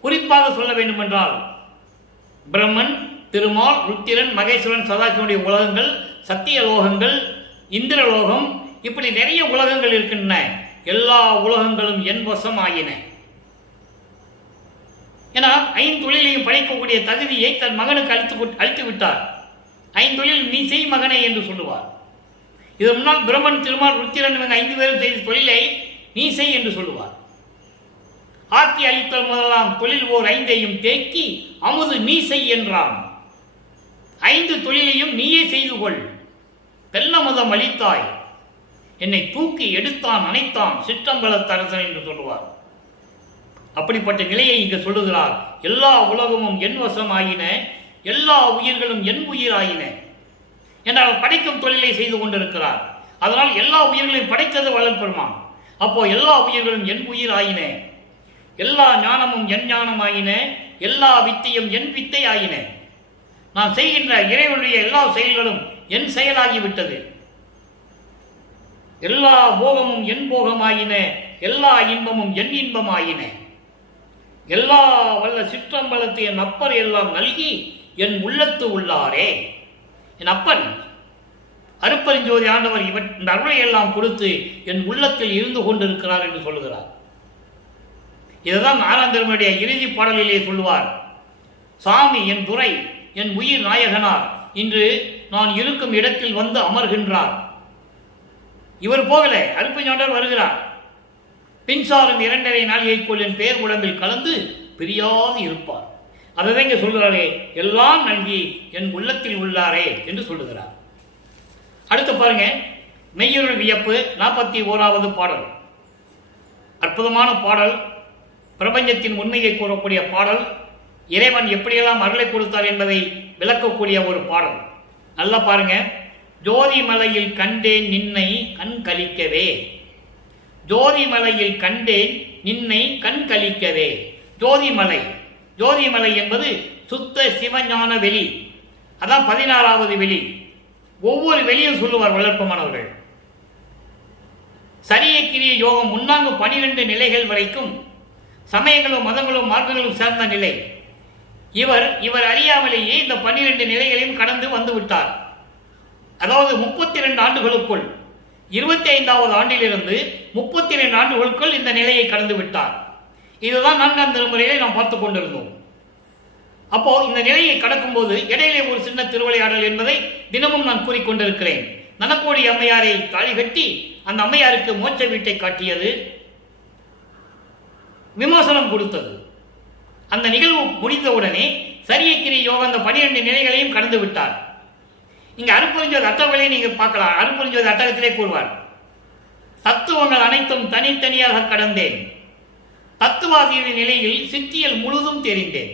குறிப்பாக சொல்ல வேண்டும் என்றால் பிரம்மன், திருமால், ருத்திரன், மகேஸ்வரன், சதாசிவனுடைய உலகங்கள், சத்தியலோகங்கள், இந்திரலோகம், இப்படி நிறைய உலகங்கள் இருக்கின்றன. எல்லா உலகங்களும் என் வசம் ஆயின. ஏன்னா 5 தொழிலையும் படைக்கக்கூடிய தகுதியை தன் மகனுக்கு அளித்து விட்டார். 5 தொழில் நீ செய் மகனே என்று சொல்லுவார். இது முன்னால் பிரம்மன், திருமால், ருத்திரன் இவங்க 5 பேரும் செய்த தொழிலை நீ செய் என்று சொல்லுவார். ஆக்கி அளித்தல் முதலாம் தொழில் ஓர் 5ஐயும் தேக்கி அமுது நீ செய் என்றான். 5 தொழிலையும் நீயே செய்து கொள். தெல்லமுதம் அளித்தாய், என்னை தூக்கி எடுத்தான் அணைத்தான் சிற்றம்பலத்தரசன் என்று சொல்லுவார். அப்படிப்பட்ட நிலையை இங்கு சொல்லுகிறார். எல்லா உலகமும் என் வசம் ஆயின, எல்லா உயிர்களும் என் உயிர் ஆயின என்றால் படைக்கும் தொழிலை செய்து கொண்டிருக்கிறார். அதனால் எல்லா உயிர்களையும் படைத்தது வள்ளல் பெருமான். அப்போ எல்லா உயிர்களும் என் உயிர் ஆயின, எல்லா ஞானமும் என் ஞானம் ஆயின, எல்லா வித்தையும் என் வித்தை ஆயின. நான் செய்கின்ற இறைவனுடைய எல்லா செயல்களும் என் செயலாகிவிட்டது. எல்லா போகமும் என் போகமாயின, எல்லா இன்பமும் என் இன்பமாயின. எல்லா வல்ல சிற்றம்பலத்தை என் அப்பர் எல்லாம் நல்கி என் உள்ளத்து உள்ளாரே. என் அப்பன் அருப்பெருஞ்சோதி ஆண்டவர் இந்த அருளை எல்லாம் கொடுத்து என் உள்ளத்தில் இருந்து கொண்டிருக்கிறார் என்று சொல்லுகிறார். இதுதான் ஆனந்தருடைய இறுதி பாடலிலே சொல்லுவார். சாமி என் துறை, என் உயிர் நாயகனார் இன்று நான் இருக்கும் இடத்தில் வந்து அமர்கின்றார். இவர் போகல, அருப்பெருஞ்சாண்டவர் வருகிறார். பின்சாரும் 2.5 நாளிகைக்குள் என் பேர் உடம்பில் கலந்து பிரியாது இருப்பார். அதை இங்க சொல்கிறாரே, எல்லாம் நல்கி என் உள்ளத்தில் உள்ளாரே என்று சொல்லுகிறார். அடுத்து பாருங்க, மெய்யருள் வியப்பு 41வது பாடல். அற்புதமான பாடல். பிரபஞ்சத்தின் உண்மையை கூறக்கூடிய பாடல். இறைவன் எப்படியெல்லாம் அருளை கொடுத்தார் என்பதை விளக்கக்கூடிய ஒரு பாடல். நல்லா பாருங்க. ஜோதி மலையில் கண்டேன் நின்னை கண் கலிக்கவே. ஜோதிமலையில் கண்டேன் நின்னை கண் கலிக்கவே. ஜோதிமலை, ஜோதிமலை என்பது சுத்த சிவஞான வெளி. அதான் 16வது வெளி. ஒவ்வொரு வெளியும் சொல்லுவார் வளர்ப்பமானவர்கள். சரிய கிரிய யோகம் முன்னாங்கு 12 நிலைகள் வரைக்கும் சமயங்களும் மதங்களும் மார்க்கங்களும் சேர்ந்த நிலை. இவர் அறியாமலேயே இந்த 12 நிலைகளையும் கடந்து வந்து விட்டார். அதாவது 32 ஆண்டுகளுக்குள், 25வது ஆண்டிலிருந்து 32 ஆண்டுகளுக்குள் இந்த நிலையை கடந்து விட்டார். இதுதான் 4ஆம் திருமுறையை நாம் பார்த்துக் கொண்டிருந்தோம். அப்போ இந்த நிலையை கடக்கும் போது இடையிலே ஒரு சின்ன திருவிளையாடல் என்பதை தினமும் நான் கூறிக்கொண்டிருக்கிறேன். நனக்கோடி அம்மையாரை தாலி கட்டி அந்த அம்மையாருக்கு மோட்ச வீட்டை காட்டியது, விமோசனம் கொடுத்தது. அந்த நிகழ்வு முடிந்தவுடனே சரியக்கிரி யோகம் அந்த 12 நிலைகளையும் கடந்து விட்டார். இங்க அருப்பெருஞ்சோதி அட்டவங்களை நீங்க பார்க்கலாம். அருப்பெருஞ்சோதி அட்டகத்திலே கூறுவார், தத்துவங்கள் அனைத்தும் தனித்தனியாக கடந்தேன். தத்துவாதியின் நிலையில் சித்தியல் முழுதும் தெரிந்தேன்.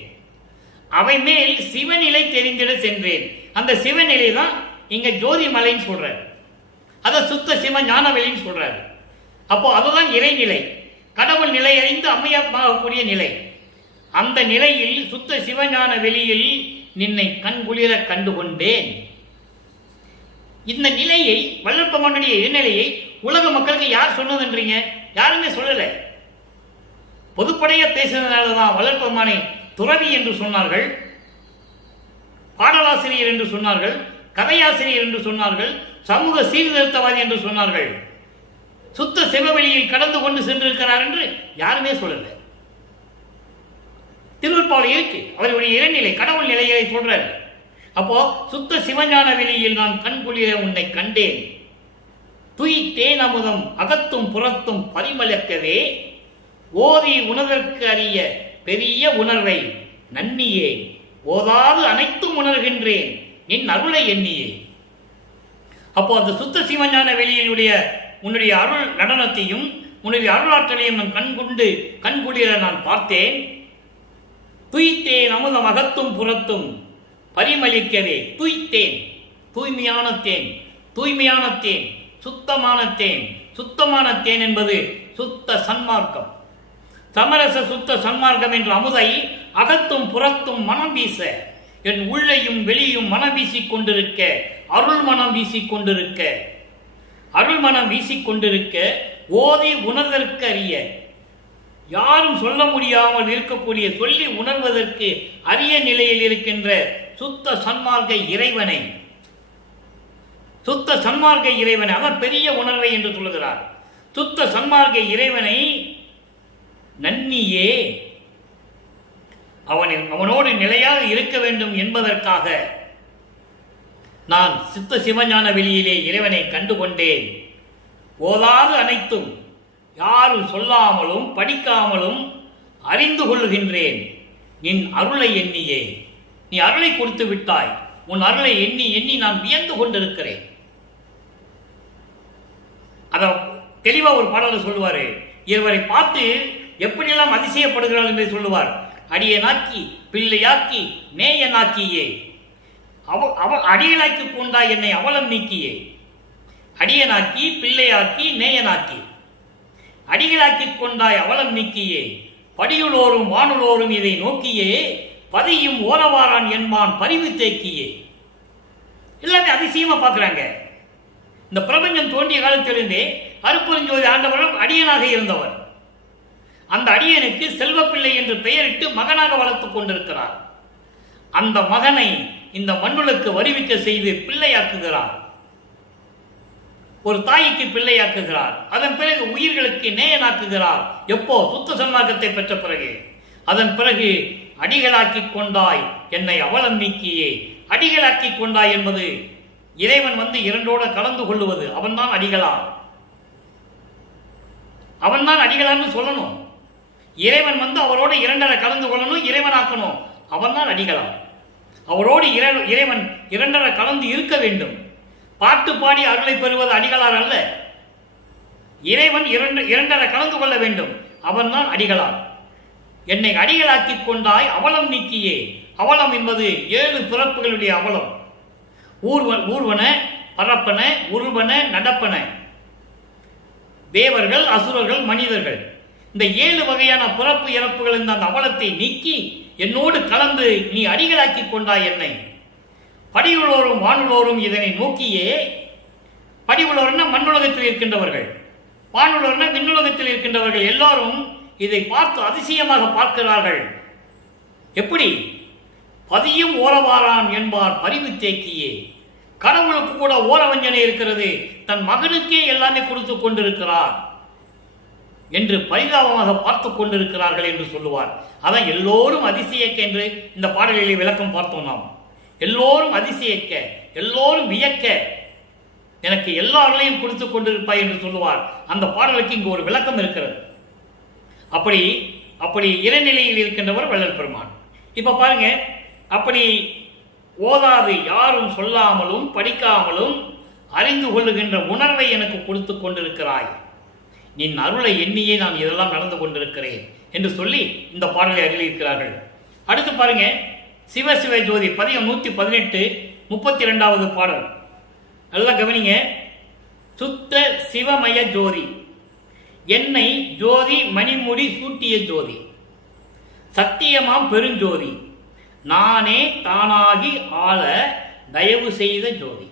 அவை மேல் சிவநிலை தெரிந்திட சென்றேன். அந்த சிவநிலை தான் இங்க ஜோதிமலைன்னு சொல்ற. அதை சுத்த சிவ ஞான வெளின்னு சொல்றாரு. அப்போ அதுதான் இறைநிலை, கடவுள் நிலை அறிந்து அம்மையாகக்கூடிய நிலை. அந்த நிலையில் சுத்த சிவஞான வெளியில் நின்னை கண்குளிர கண்டுகொண்டேன். இந்த நிலையை, வல்லற்பெருமானுடைய இறைநிலையை உலக மக்களுக்கு யார் சொன்னதுன்றீங்க? யாருமே சொல்லலை. பொதுப்படையா பேசுறதுனாலதான் வல்லற்பெருமானை துறவி என்று சொன்னார்கள், பாடலாசிரியர் என்று சொன்னார்கள், கதையாசிரியர் என்று சொன்னார்கள், சமூக சீர்திருத்தவாதி என்று சொன்னார்கள். சுத்த சிவவெளியில் கடந்து கொண்டு சென்றிருக்கிறார் என்று யாருமே சொல்லல. திருவருட்பாவில் இருக்கு, அவருடைய இறைநிலை கடவுள் நிலையை சொல்றார். அப்போ சுத்த சிவஞான வெளியில் நான் கண்குளிர உன்னை கண்டேன், துயித்தேன் அமுதம் அகத்தும் புறத்தும் பரிமளக்கவே, ஓதி உணர்தற்கு அறிய பெரிய உணர்வை நன்னியே, ஓதாது அனைத்தும் உணர்கின்றேன் என் அருளை எண்ணியே. அப்போ அந்த சுத்த சிவஞான வெளியிலுடைய உன்னுடைய அருள் நடனத்தையும் உன்னுடைய அருளாற்றலையும் நான் கண்குளிர நான் பார்த்தேன். துய்த்தேன் அமுதம் அகத்தும் புறத்தும் பரிமளிக்கவே. துய்த்தேன், தூய்மையான தேன், தூய்மையான தேன், சுத்தமான தேன். சுத்தமான தேன் என்பது சுத்த சன்மார்க்கம், சமரச சுத்த சன்மார்க்கம் என்ற அமுதை அகத்தும் புறத்தும் மனம் வீச, என் உள்ளையும் வெளியும் மனம் வீசிக் கொண்டிருக்க, அருள் மனம் வீசிக் கொண்டிருக்க, அருள் மனம் வீசிக்கொண்டிருக்க, ஓதி உணர்தற்கு அறிய, யாரும் சொல்ல முடியாமல் இருக்கக்கூடிய, சொல்லி உணர்வதற்கு அரிய நிலையில் இருக்கின்ற சுத்த சன்மார்க்க இறைவனை, சுத்த சன்மார்க்க இறைவனை, அதான் பெரிய உணர்வை என்று சொல்லுகிறார். சுத்த சன்மார்க்க இறைவனை நன்னியே, அவனோடு நிலையாக இருக்க வேண்டும் என்பதற்காக நான் சித்த சிவஞான வெளியிலே இறைவனை கண்டுகொண்டேன். ஓதாது அனைத்தும், யாரும் சொல்லாமலும் படிக்காமலும் அறிந்து கொள்ளுகின்றேன் நின் அருளை எண்ணியே. நீ அருளை கொடுத்து விட்டாய், உன் அருளை எண்ணி எண்ணி நான் வியந்து கொண்டிருக்கிறேன். அத தெளிவா ஒரு பாடல சொல்லுவாரு. இவரை பார்த்து எப்படியெல்லாம் அதிசயப்படுகிறாள் என்று சொல்லுவார். அடியனாக்கி பிள்ளையாக்கி நேயனாக்கியே, அடியனாக்கி கொண்டாய் என்னை அவலம் நீக்கியே. அடியனாக்கி பிள்ளையாக்கி நேயனாக்கி, அடிகளாக்கி கொண்டாய் அவலம் நீக்கியே. படியுளோரும் வானுளோரும் இதை நோக்கியே, பதியும் ஓரவாரான் என்பான் பரிவு தேக்கியே. எல்லாமே அதிசயமா பார்க்கிறாங்க. இந்த பிரபஞ்சம் தோன்றிய காலத்திலிருந்தே அருட்பெருஞ்சோதி ஆண்டவரும் அடியனாக இருந்தவர். அந்த அடியனுக்கு செல்வப்பிள்ளை என்று பெயரிட்டு மகனாக வளர்த்துக் கொண்டிருக்கிறார். அந்த மகனை இந்த மண்ணுக்கு வருவிக்க செய்து பிள்ளையாக்குகிறார். ஒரு தாய்க்கு பிள்ளையாக்குகிறார். அதன் பிறகு உயிர்களுக்கு நேயனாக்குகிறார். எப்போ? சுத்த சன்மார்க்கத்தை பெற்ற பிறகு. அதன் பிறகு அடிகளாக்கி கொண்டாய் என்னை அவலம் நீக்கியே. அடிகளாக்கி கொண்டாய் என்பது இறைவன் இரண்டோட கலந்து கொள்ளுவது. அவன்தான் அடிகளார், அவன்தான் அடிகளார்னு சொல்லணும். இறைவன் அவரோட இரண்டரை கலந்து கொள்ளணும், இறைவனாக்கணும். அவன்தான் அடிகளார். அவரோடு இறைவன் இரண்டரை கலந்து இருக்க வேண்டும். பாட்டு பாடி அருளை பெறுவது அடிகளார் அல்ல. இறைவன் இரண்டரை கலந்து கொள்ள வேண்டும். அவன்தான் அடிகளார். என்னை அடிகளாக்கி கொண்டாய் அவலம் நீக்கியே. அவலம் என்பது 7 பிறப்புகளுடைய அவலம். ஊர்வன, பரப்பன, உருவன, நடப்பன. தேவர்கள், அசுரர்கள், மனிதர்கள். இந்த 7 வகையான பிறப்பு இறப்புகள் இந்த அந்த அவலத்தை நீக்கி என்னோடு கலந்து நீ அடிகளாக்கி கொண்டாய் என்னை. படிவுள்ளோரும் வானுள்ளோரும் இதனை நோக்கியே. படிவுள்ளோர்னா மண்ணுலகத்தில் இருக்கின்றவர்கள், வானுள்ளோர்னா விண்ணுலகத்தில் இருக்கின்றவர்கள். எல்லாரும் இதை பார்த்து அதிசயமாக பார்க்கிறார்கள். எப்படி? பதியும் ஓரவாரான் என்பார் பரிவு தேக்கியே. கடவுளுக்கு கூட ஓரவஞ்சனை இருக்கிறது, தன் மகனுக்கே எல்லாமே கொடுத்து கொண்டிருக்கிறார் என்று பரிதாபமாக பார்த்து கொண்டிருக்கிறார்கள் என்று சொல்லுவார். அதான் எல்லோரும் அதிசயிக்க என்று இந்த பாடலிலே விளக்கம் பார்த்தோம். நாம் எல்லோரும் அதிசயிக்க, எல்லோரும் வியக்க, எனக்கு எல்லாரையும் கொடுத்து கொண்டிருப்பாய் என்று சொல்லுவார். அந்த பாடலுக்கு இங்கு ஒரு விளக்கம் இருக்கிறது. அப்படி இறைநிலையில் இருக்கின்றவர் வள்ளல் பெருமான். இப்ப பாருங்க, அப்படி ஓதாது யாரும் சொல்லாமலும் படிக்காமலும் அறிந்து கொள்ளுகின்ற உணர்வை எனக்கு கொடுத்து கொண்டிருக்கிறாய். நின் அருளை எண்ணியே நான் இதெல்லாம் நடந்து கொண்டிருக்கிறேன் என்று சொல்லி இந்த பாடலை அருளியிருக்கிறார்கள். அடுத்து பாருங்க, சிவ சிவ ஜோதி பதிகம் 118 32வது பாடல். நல்லா கவனிங்க. சுத்த சிவமய ஜோதி, என்னை ஜோதி மணிமுடி சூட்டிய ஜோதி, சத்தியமாம் பெருஞ்சோதி, நானே தானாகி ஆள தயவு செய்த ஜோதி.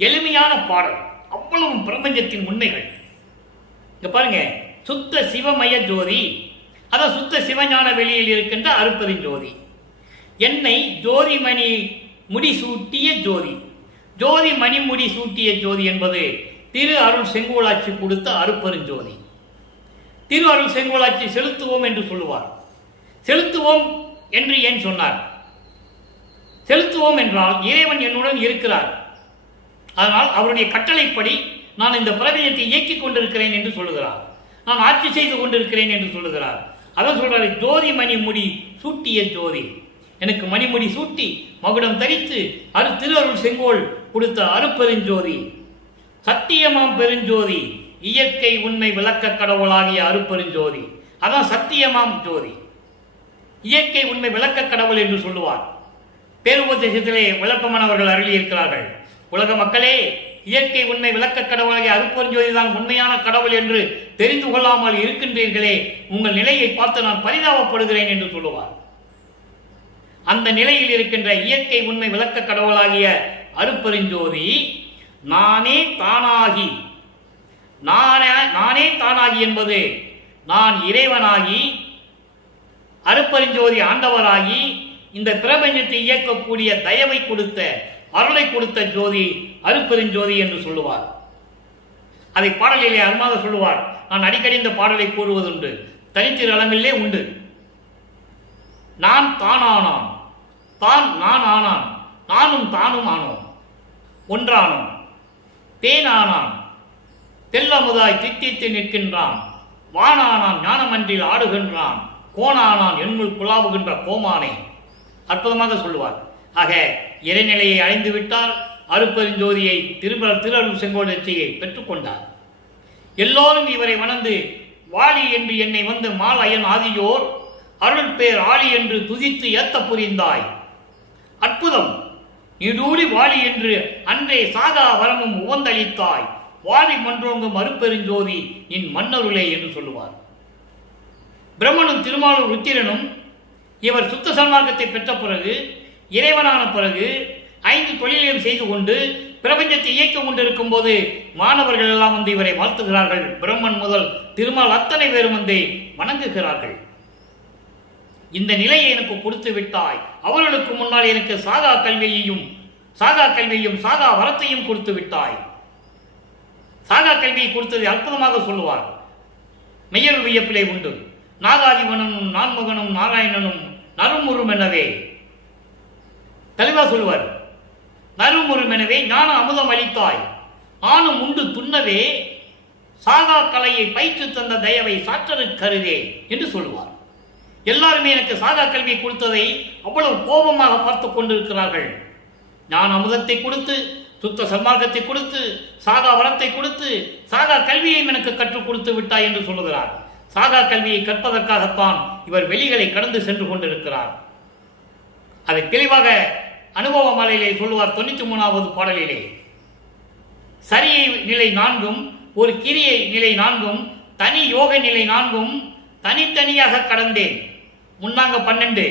எளிமையான பாடல், அவ்வளவு பிரபஞ்சத்தின் உண்மைகள். இங்க பாருங்க, சுத்த சிவமய ஜோதி, அதான் சுத்த சிவஞான வெளியில் இருக்கின்ற அருட்பெருஞ்சோதி, என்னை ஜோதிமணி முடிசூட்டிய ஜோதி. ஜோதி மணிமுடி சூட்டிய ஜோதி என்பது திரு அருள் செங்கோலாட்சி கொடுத்த அருட்பெருஞ்சோதி. திரு அருள் செங்கோலாட்சி செலுத்துவோம் என்று சொல்லுவார். செலுத்துவோம் என்று ஏன் சொன்னார்? செலுத்துவோம் என்றால் இறைவன் என்னுடன் இருக்கிறார், அதனால் அவருடைய கட்டளைப்படி நான் இந்த பிரபஞ்சத்தை இயக்கிக் கொண்டிருக்கிறேன் என்று சொல்லுகிறார். நான் ஆட்சி செய்து கொண்டிருக்கிறேன் என்று சொல்லுகிறார். அதான் சொல்றாரு, ஜோதி மணிமுடி சூட்டிய ஜோதி, எனக்கு மணிமுடி சூட்டி மகுடம் தரித்து திரு அருள் செங்கோல் கொடுத்த அருட்பெருஞ்சோதி, சத்தியமாம் பெருஞ்சோதி, இயற்கை உண்மை விளக்க கடவுளாகிய அருட்பெருஞ்சோதி. அதான் சத்தியமாம் ஜோதி, இயற்கை உண்மை விளக்க கடவுள் என்று சொல்லுவார். பேருபதேசத்திலே விளப்பமானவர்கள் அருளி இருக்கிறார்கள், உலக மக்களே, இயற்கை உண்மை விளக்க கடவுளாகிய அருட்பெருஞ்சோதி தான் உண்மையான கடவுள் என்று தெரிந்து கொள்ளாமல் இருக்கின்றீர்களே, உங்கள் நிலையை பார்த்து நான் பரிதாபப்படுகிறேன் என்று சொல்லுவார். அந்த நிலையில் இருக்கின்ற இயற்கை உண்மை விளக்க கடவுளாகிய அருட்பெருஞ்சோதி நானே தானாகி, நானே தானாகி என்பது நான் இறைவனாகி, அருட்பெருஞ்சோதி ஆண்டவராகி, இந்த பிரபஞ்சத்தை இயக்கக்கூடிய தயவை கொடுத்த அருளை கொடுத்த ஜோதி அருட்பெருஞ்சோதி என்று சொல்லுவார். அதை பாடலிலே அருமாக சொல்லுவார். நான் அடிக்கடி இந்த பாடலை கூறுவதுண்டு, தனித்திரு அளவிலே உண்டு. நான் தானானான், தான் நான் ஆனான், நானும் தானும் ஆனோம், ஒன்றானோம், தேனானான், தெல்லமுதாய் தித்தித்து நிற்கின்றான், வானானான் ஞானமன்றில் ஆடுகின்றான், கோணானான் எண்ணுள் குழாவுகின்ற கோமானை. அற்புதமாக சொல்லுவார். ஆக இறைநிலையை அடைந்து விட்டார், அருட்பெருஞ்சோதியை திரு அருள் செங்கோல் வெற்றியை பெற்றுக்கொண்டார். எல்லோரும் இவரை வணந்து வாலி என்று என்னை வந்து மால் அயன் ஆதியோர் அருள் பேர் ஆளி என்று துதித்து ஏத்த புரிந்தாய். அற்புதம், நீடூடி வாலி என்று அன்றே சாகா வரமும் உவந்தளித்தாய், வாலி மன்றோங்கும் அருட்பெருஞ்சோதி என் மன்னருளே என்று சொல்லுவார். பிரம்மனும் திருமாலும் ருத்திரனும் இவர் சுத்த சன்மார்க்கத்தை பெற்ற பிறகு, இறைவனான பிறகு 5 தொழிலையும் செய்து கொண்டு பிரபஞ்சத்தை இயக்கிக் கொண்டிருக்கும் போது மாணவர்கள் எல்லாம் வந்து இவரை வாழ்த்துகிறார்கள். பிரம்மன் முதல் திருமால் அத்தனை பேரும் வந்து வணங்குகிறார்கள். இந்த நிலையை எனக்கு கொடுத்து விட்டாய், அவர்களுக்கு முன்னால் எனக்கு சாகா கல்வியையும் சாகா வரத்தையும் கொடுத்து விட்டாய். சாகா கல்வியை கொடுத்ததை அற்புதமாக சொல்லுவார். மெய்யர் வியப்பிலே உண்டு. நாகாதிபனும் நான்முகனும் நாராயணனும் நறுமுறும் எனவே தெளிவா சொல்லுவார். நறுமுறும் எனவே ஞான அமுதம் அளித்தாய், ஆணும் உண்டு துண்ணவே சாகா கலையை பயிற்று தந்த தயவை சாற்றரு கருதே என்று சொல்லுவார். எல்லாருமே எனக்கு சாகா கல்வியை கொடுத்ததை அவ்வளவு கோபமாக பார்த்து கொண்டிருக்கிறார்கள். ஞான அமுதத்தை கொடுத்து, சுத்த சன்மார்க்கத்தை கொடுத்து, சாகா வரத்தை கொடுத்து, சாகா கல்வியையும் எனக்கு கற்றுக் கொடுத்து விட்டாய் என்று சொல்லுகிறார். சாகா கல்வியை கற்பதற்காகத்தான் இவர் வெளிகளை கடந்து சென்று கொண்டிருக்கிறார். அதை தெளிவாக அனுபவ மாலையிலே சொல்லுவார். 93வது பாடலிலே சரியை நிலை 4ம் ஒரு கிரியை நிலை 4ம் தனி யோக நிலை 4ம் தனித்தனியாக கடந்தேன். முன்னாங்க 12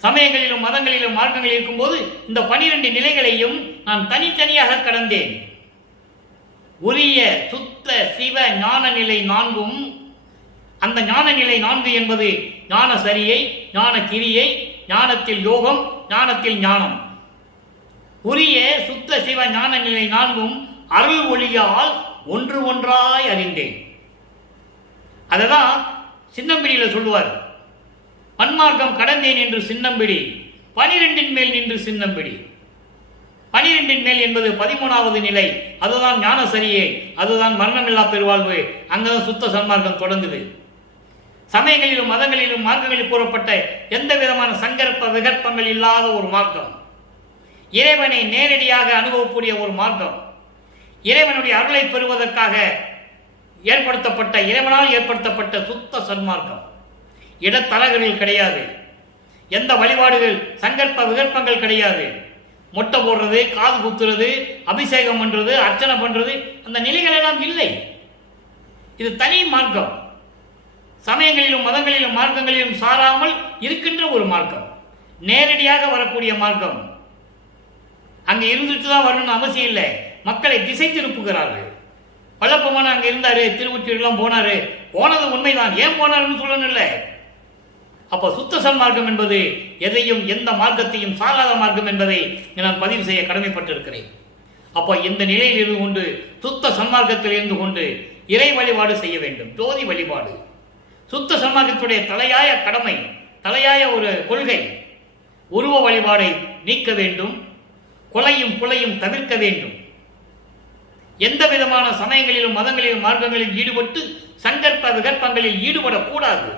சமயங்களிலும் மதங்களிலும் மார்க்கங்களில் இருக்கும்போது இந்த 12 நிலைகளையும் நான் தனித்தனியாக கடந்தேன். உரிய சுத்த சிவ ஞான நிலை 4ம், அந்த ஞான நிலை 4 என்பது ஞான சரியை, ஞான கிரியை, ஞானத்தில் யோகம், ஞானத்தில் ஞானம். உரிய சுத்த சிவ ஞான நிலை 4ம் அருள் ஒளியால் ஒன்று ஒன்றாய் அறிந்தேன். அததான் சின்னம்பிடியில சொல்லுவார். பன்மார்க்கம் கடந்தேன் என்று சின்னம்பிடி, 12 மேல் நின்று சின்னம்பிடி. 12 மேல் என்பது 13வது நிலை, அதுதான் ஞான சரியே, அதுதான் மரணமில்லா பெருவாழ்வு. அங்கதான் சுத்த சன்மார்க்கம் தொடங்குது. சமயங்களிலும் மதங்களிலும் மார்க்கங்களில் கூறப்பட்ட எந்த விதமான சங்கற்ப விகற்பங்கள் இல்லாத ஒரு மார்க்கம், இறைவனை நேரடியாக அனுபவக்கூடிய ஒரு மார்க்கம், இறைவனுடைய அருளை பெறுவதற்காக ஏற்படுத்தப்பட்ட, இறைவனால் ஏற்படுத்தப்பட்ட சுத்த சன்மார்க்கம். இடத்தரகர்கள் கிடையாது, எந்த வழிபாடுகள் சங்கற்ப விகற்பங்கள் கிடையாது. மொட்டை போடுறது, காது குத்துறது, அபிஷேகம் பண்றது, அர்ச்சனை பண்றது, அந்த நிலைகள் எல்லாம் இல்லை. இது தனி மார்க்கம். சமயங்களிலும் மதங்களிலும் மார்க்கங்களிலும் சாராமல் இருக்கின்ற ஒரு மார்க்கம், நேரடியாக வரக்கூடிய மார்க்கம். அங்க இருந்துட்டு தான் வரணும்னு அவசியம் இல்லை. மக்களை திசை திருப்புகிறார்கள். பழப்பமான அங்க இருந்தாரு, திருவொற்றியூர்லாம் போனாரு, போனது உண்மைதான், ஏன் போனாருன்னு சொல்லணும் இல்லை. அப்போ சுத்த சன்மார்க்கம் என்பது எதையும் எந்த மார்க்கத்தையும் சாராத மார்க்கம் என்பதை நான் பதிவு செய்ய கடமைப்பட்டிருக்கிறேன். அப்போ இந்த நிலையில் இருந்து கொண்டு சுத்த சன்மார்க்கத்தில் இருந்து கொண்டு இறை வழிபாடு செய்ய வேண்டும், ஜோதி வழிபாடு. சுத்த சன்மார்க்கத்துடைய தலையாய கடமை, தலையாய ஒரு கொள்கை, உருவ வழிபாடை நீக்க வேண்டும், கொலையும் புலையும் தவிர்க்க வேண்டும். எந்த விதமான சமயங்களிலும் மதங்களிலும் மார்க்கங்களில் ஈடுபட்டு சங்கற்ப விகற்பங்களில் ஈடுபடக்கூடாது.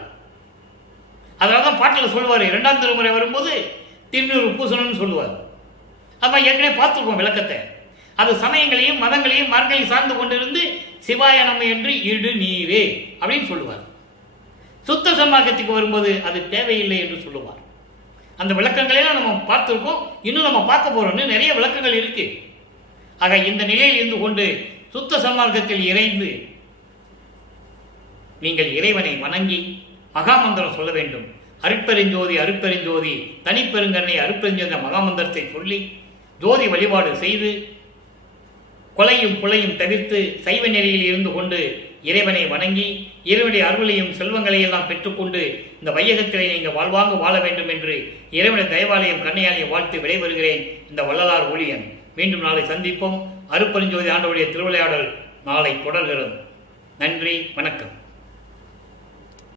அதனால்தான் பாட்டில் சொல்லுவார், 2ஆம் திருமுறை வரும்போது திருநூறு பூசணும்னு சொல்லுவார். நம்ம ஏற்கனவே பார்த்துருக்கோம் விளக்கத்தை. அது சமயங்களையும் மதங்களையும் மார்க்கங்களையும் சார்ந்து கொண்டிருந்து சிவாய நம என்று இடு நீரே அப்படின்னு சொல்லுவார். சுத்த சன்மார்க்கத்துக்கு வரும்போது அது தேவையில்லை என்று சொல்லுவார். அந்த விளக்கங்களையெல்லாம் நம்ம பார்த்துருக்கோம், இன்னும் நம்ம பார்க்க போறோம்னு நிறைய விளக்கங்கள் இருக்கு. ஆக இந்த நிலையில் இருந்து கொண்டு சுத்த சன்மார்க்கத்தில் இறைந்து நீங்கள் இறைவனை வணங்கி மகாமந்திரம் சொல்ல வேண்டும். அருட்பெருஞ்சோதி அருட்பெருஞ்சோதி தனிப்பெருங்கண்ணை அருட்பெருஞ்சோதி மகாமந்திரத்தை சொல்லி ஜோதி வழிபாடு செய்து கொலையும் புலையும் தவிர்த்து சைவ நெறியில் இருந்து கொண்டு இறைவனை வணங்கி இறைவனுடைய அருளையும் செல்வங்களை எல்லாம் பெற்றுக்கொண்டு இந்த வையகத்திலே நீங்கள் வாழ்வாங்க வாழ வேண்டும் என்று இறைவனுடைய தயவாலயம் கண்ணையாலையும் வாழ்த்து விடைபெறுகிறேன். இந்த வள்ளலார் ஊழியன். மீண்டும் நாளை சந்திப்போம். அருட்பெருஞ்சோதி ஆண்டவருடைய திருவிளையாடல் நாளை தொடர்கிறது. நன்றி, வணக்கம்.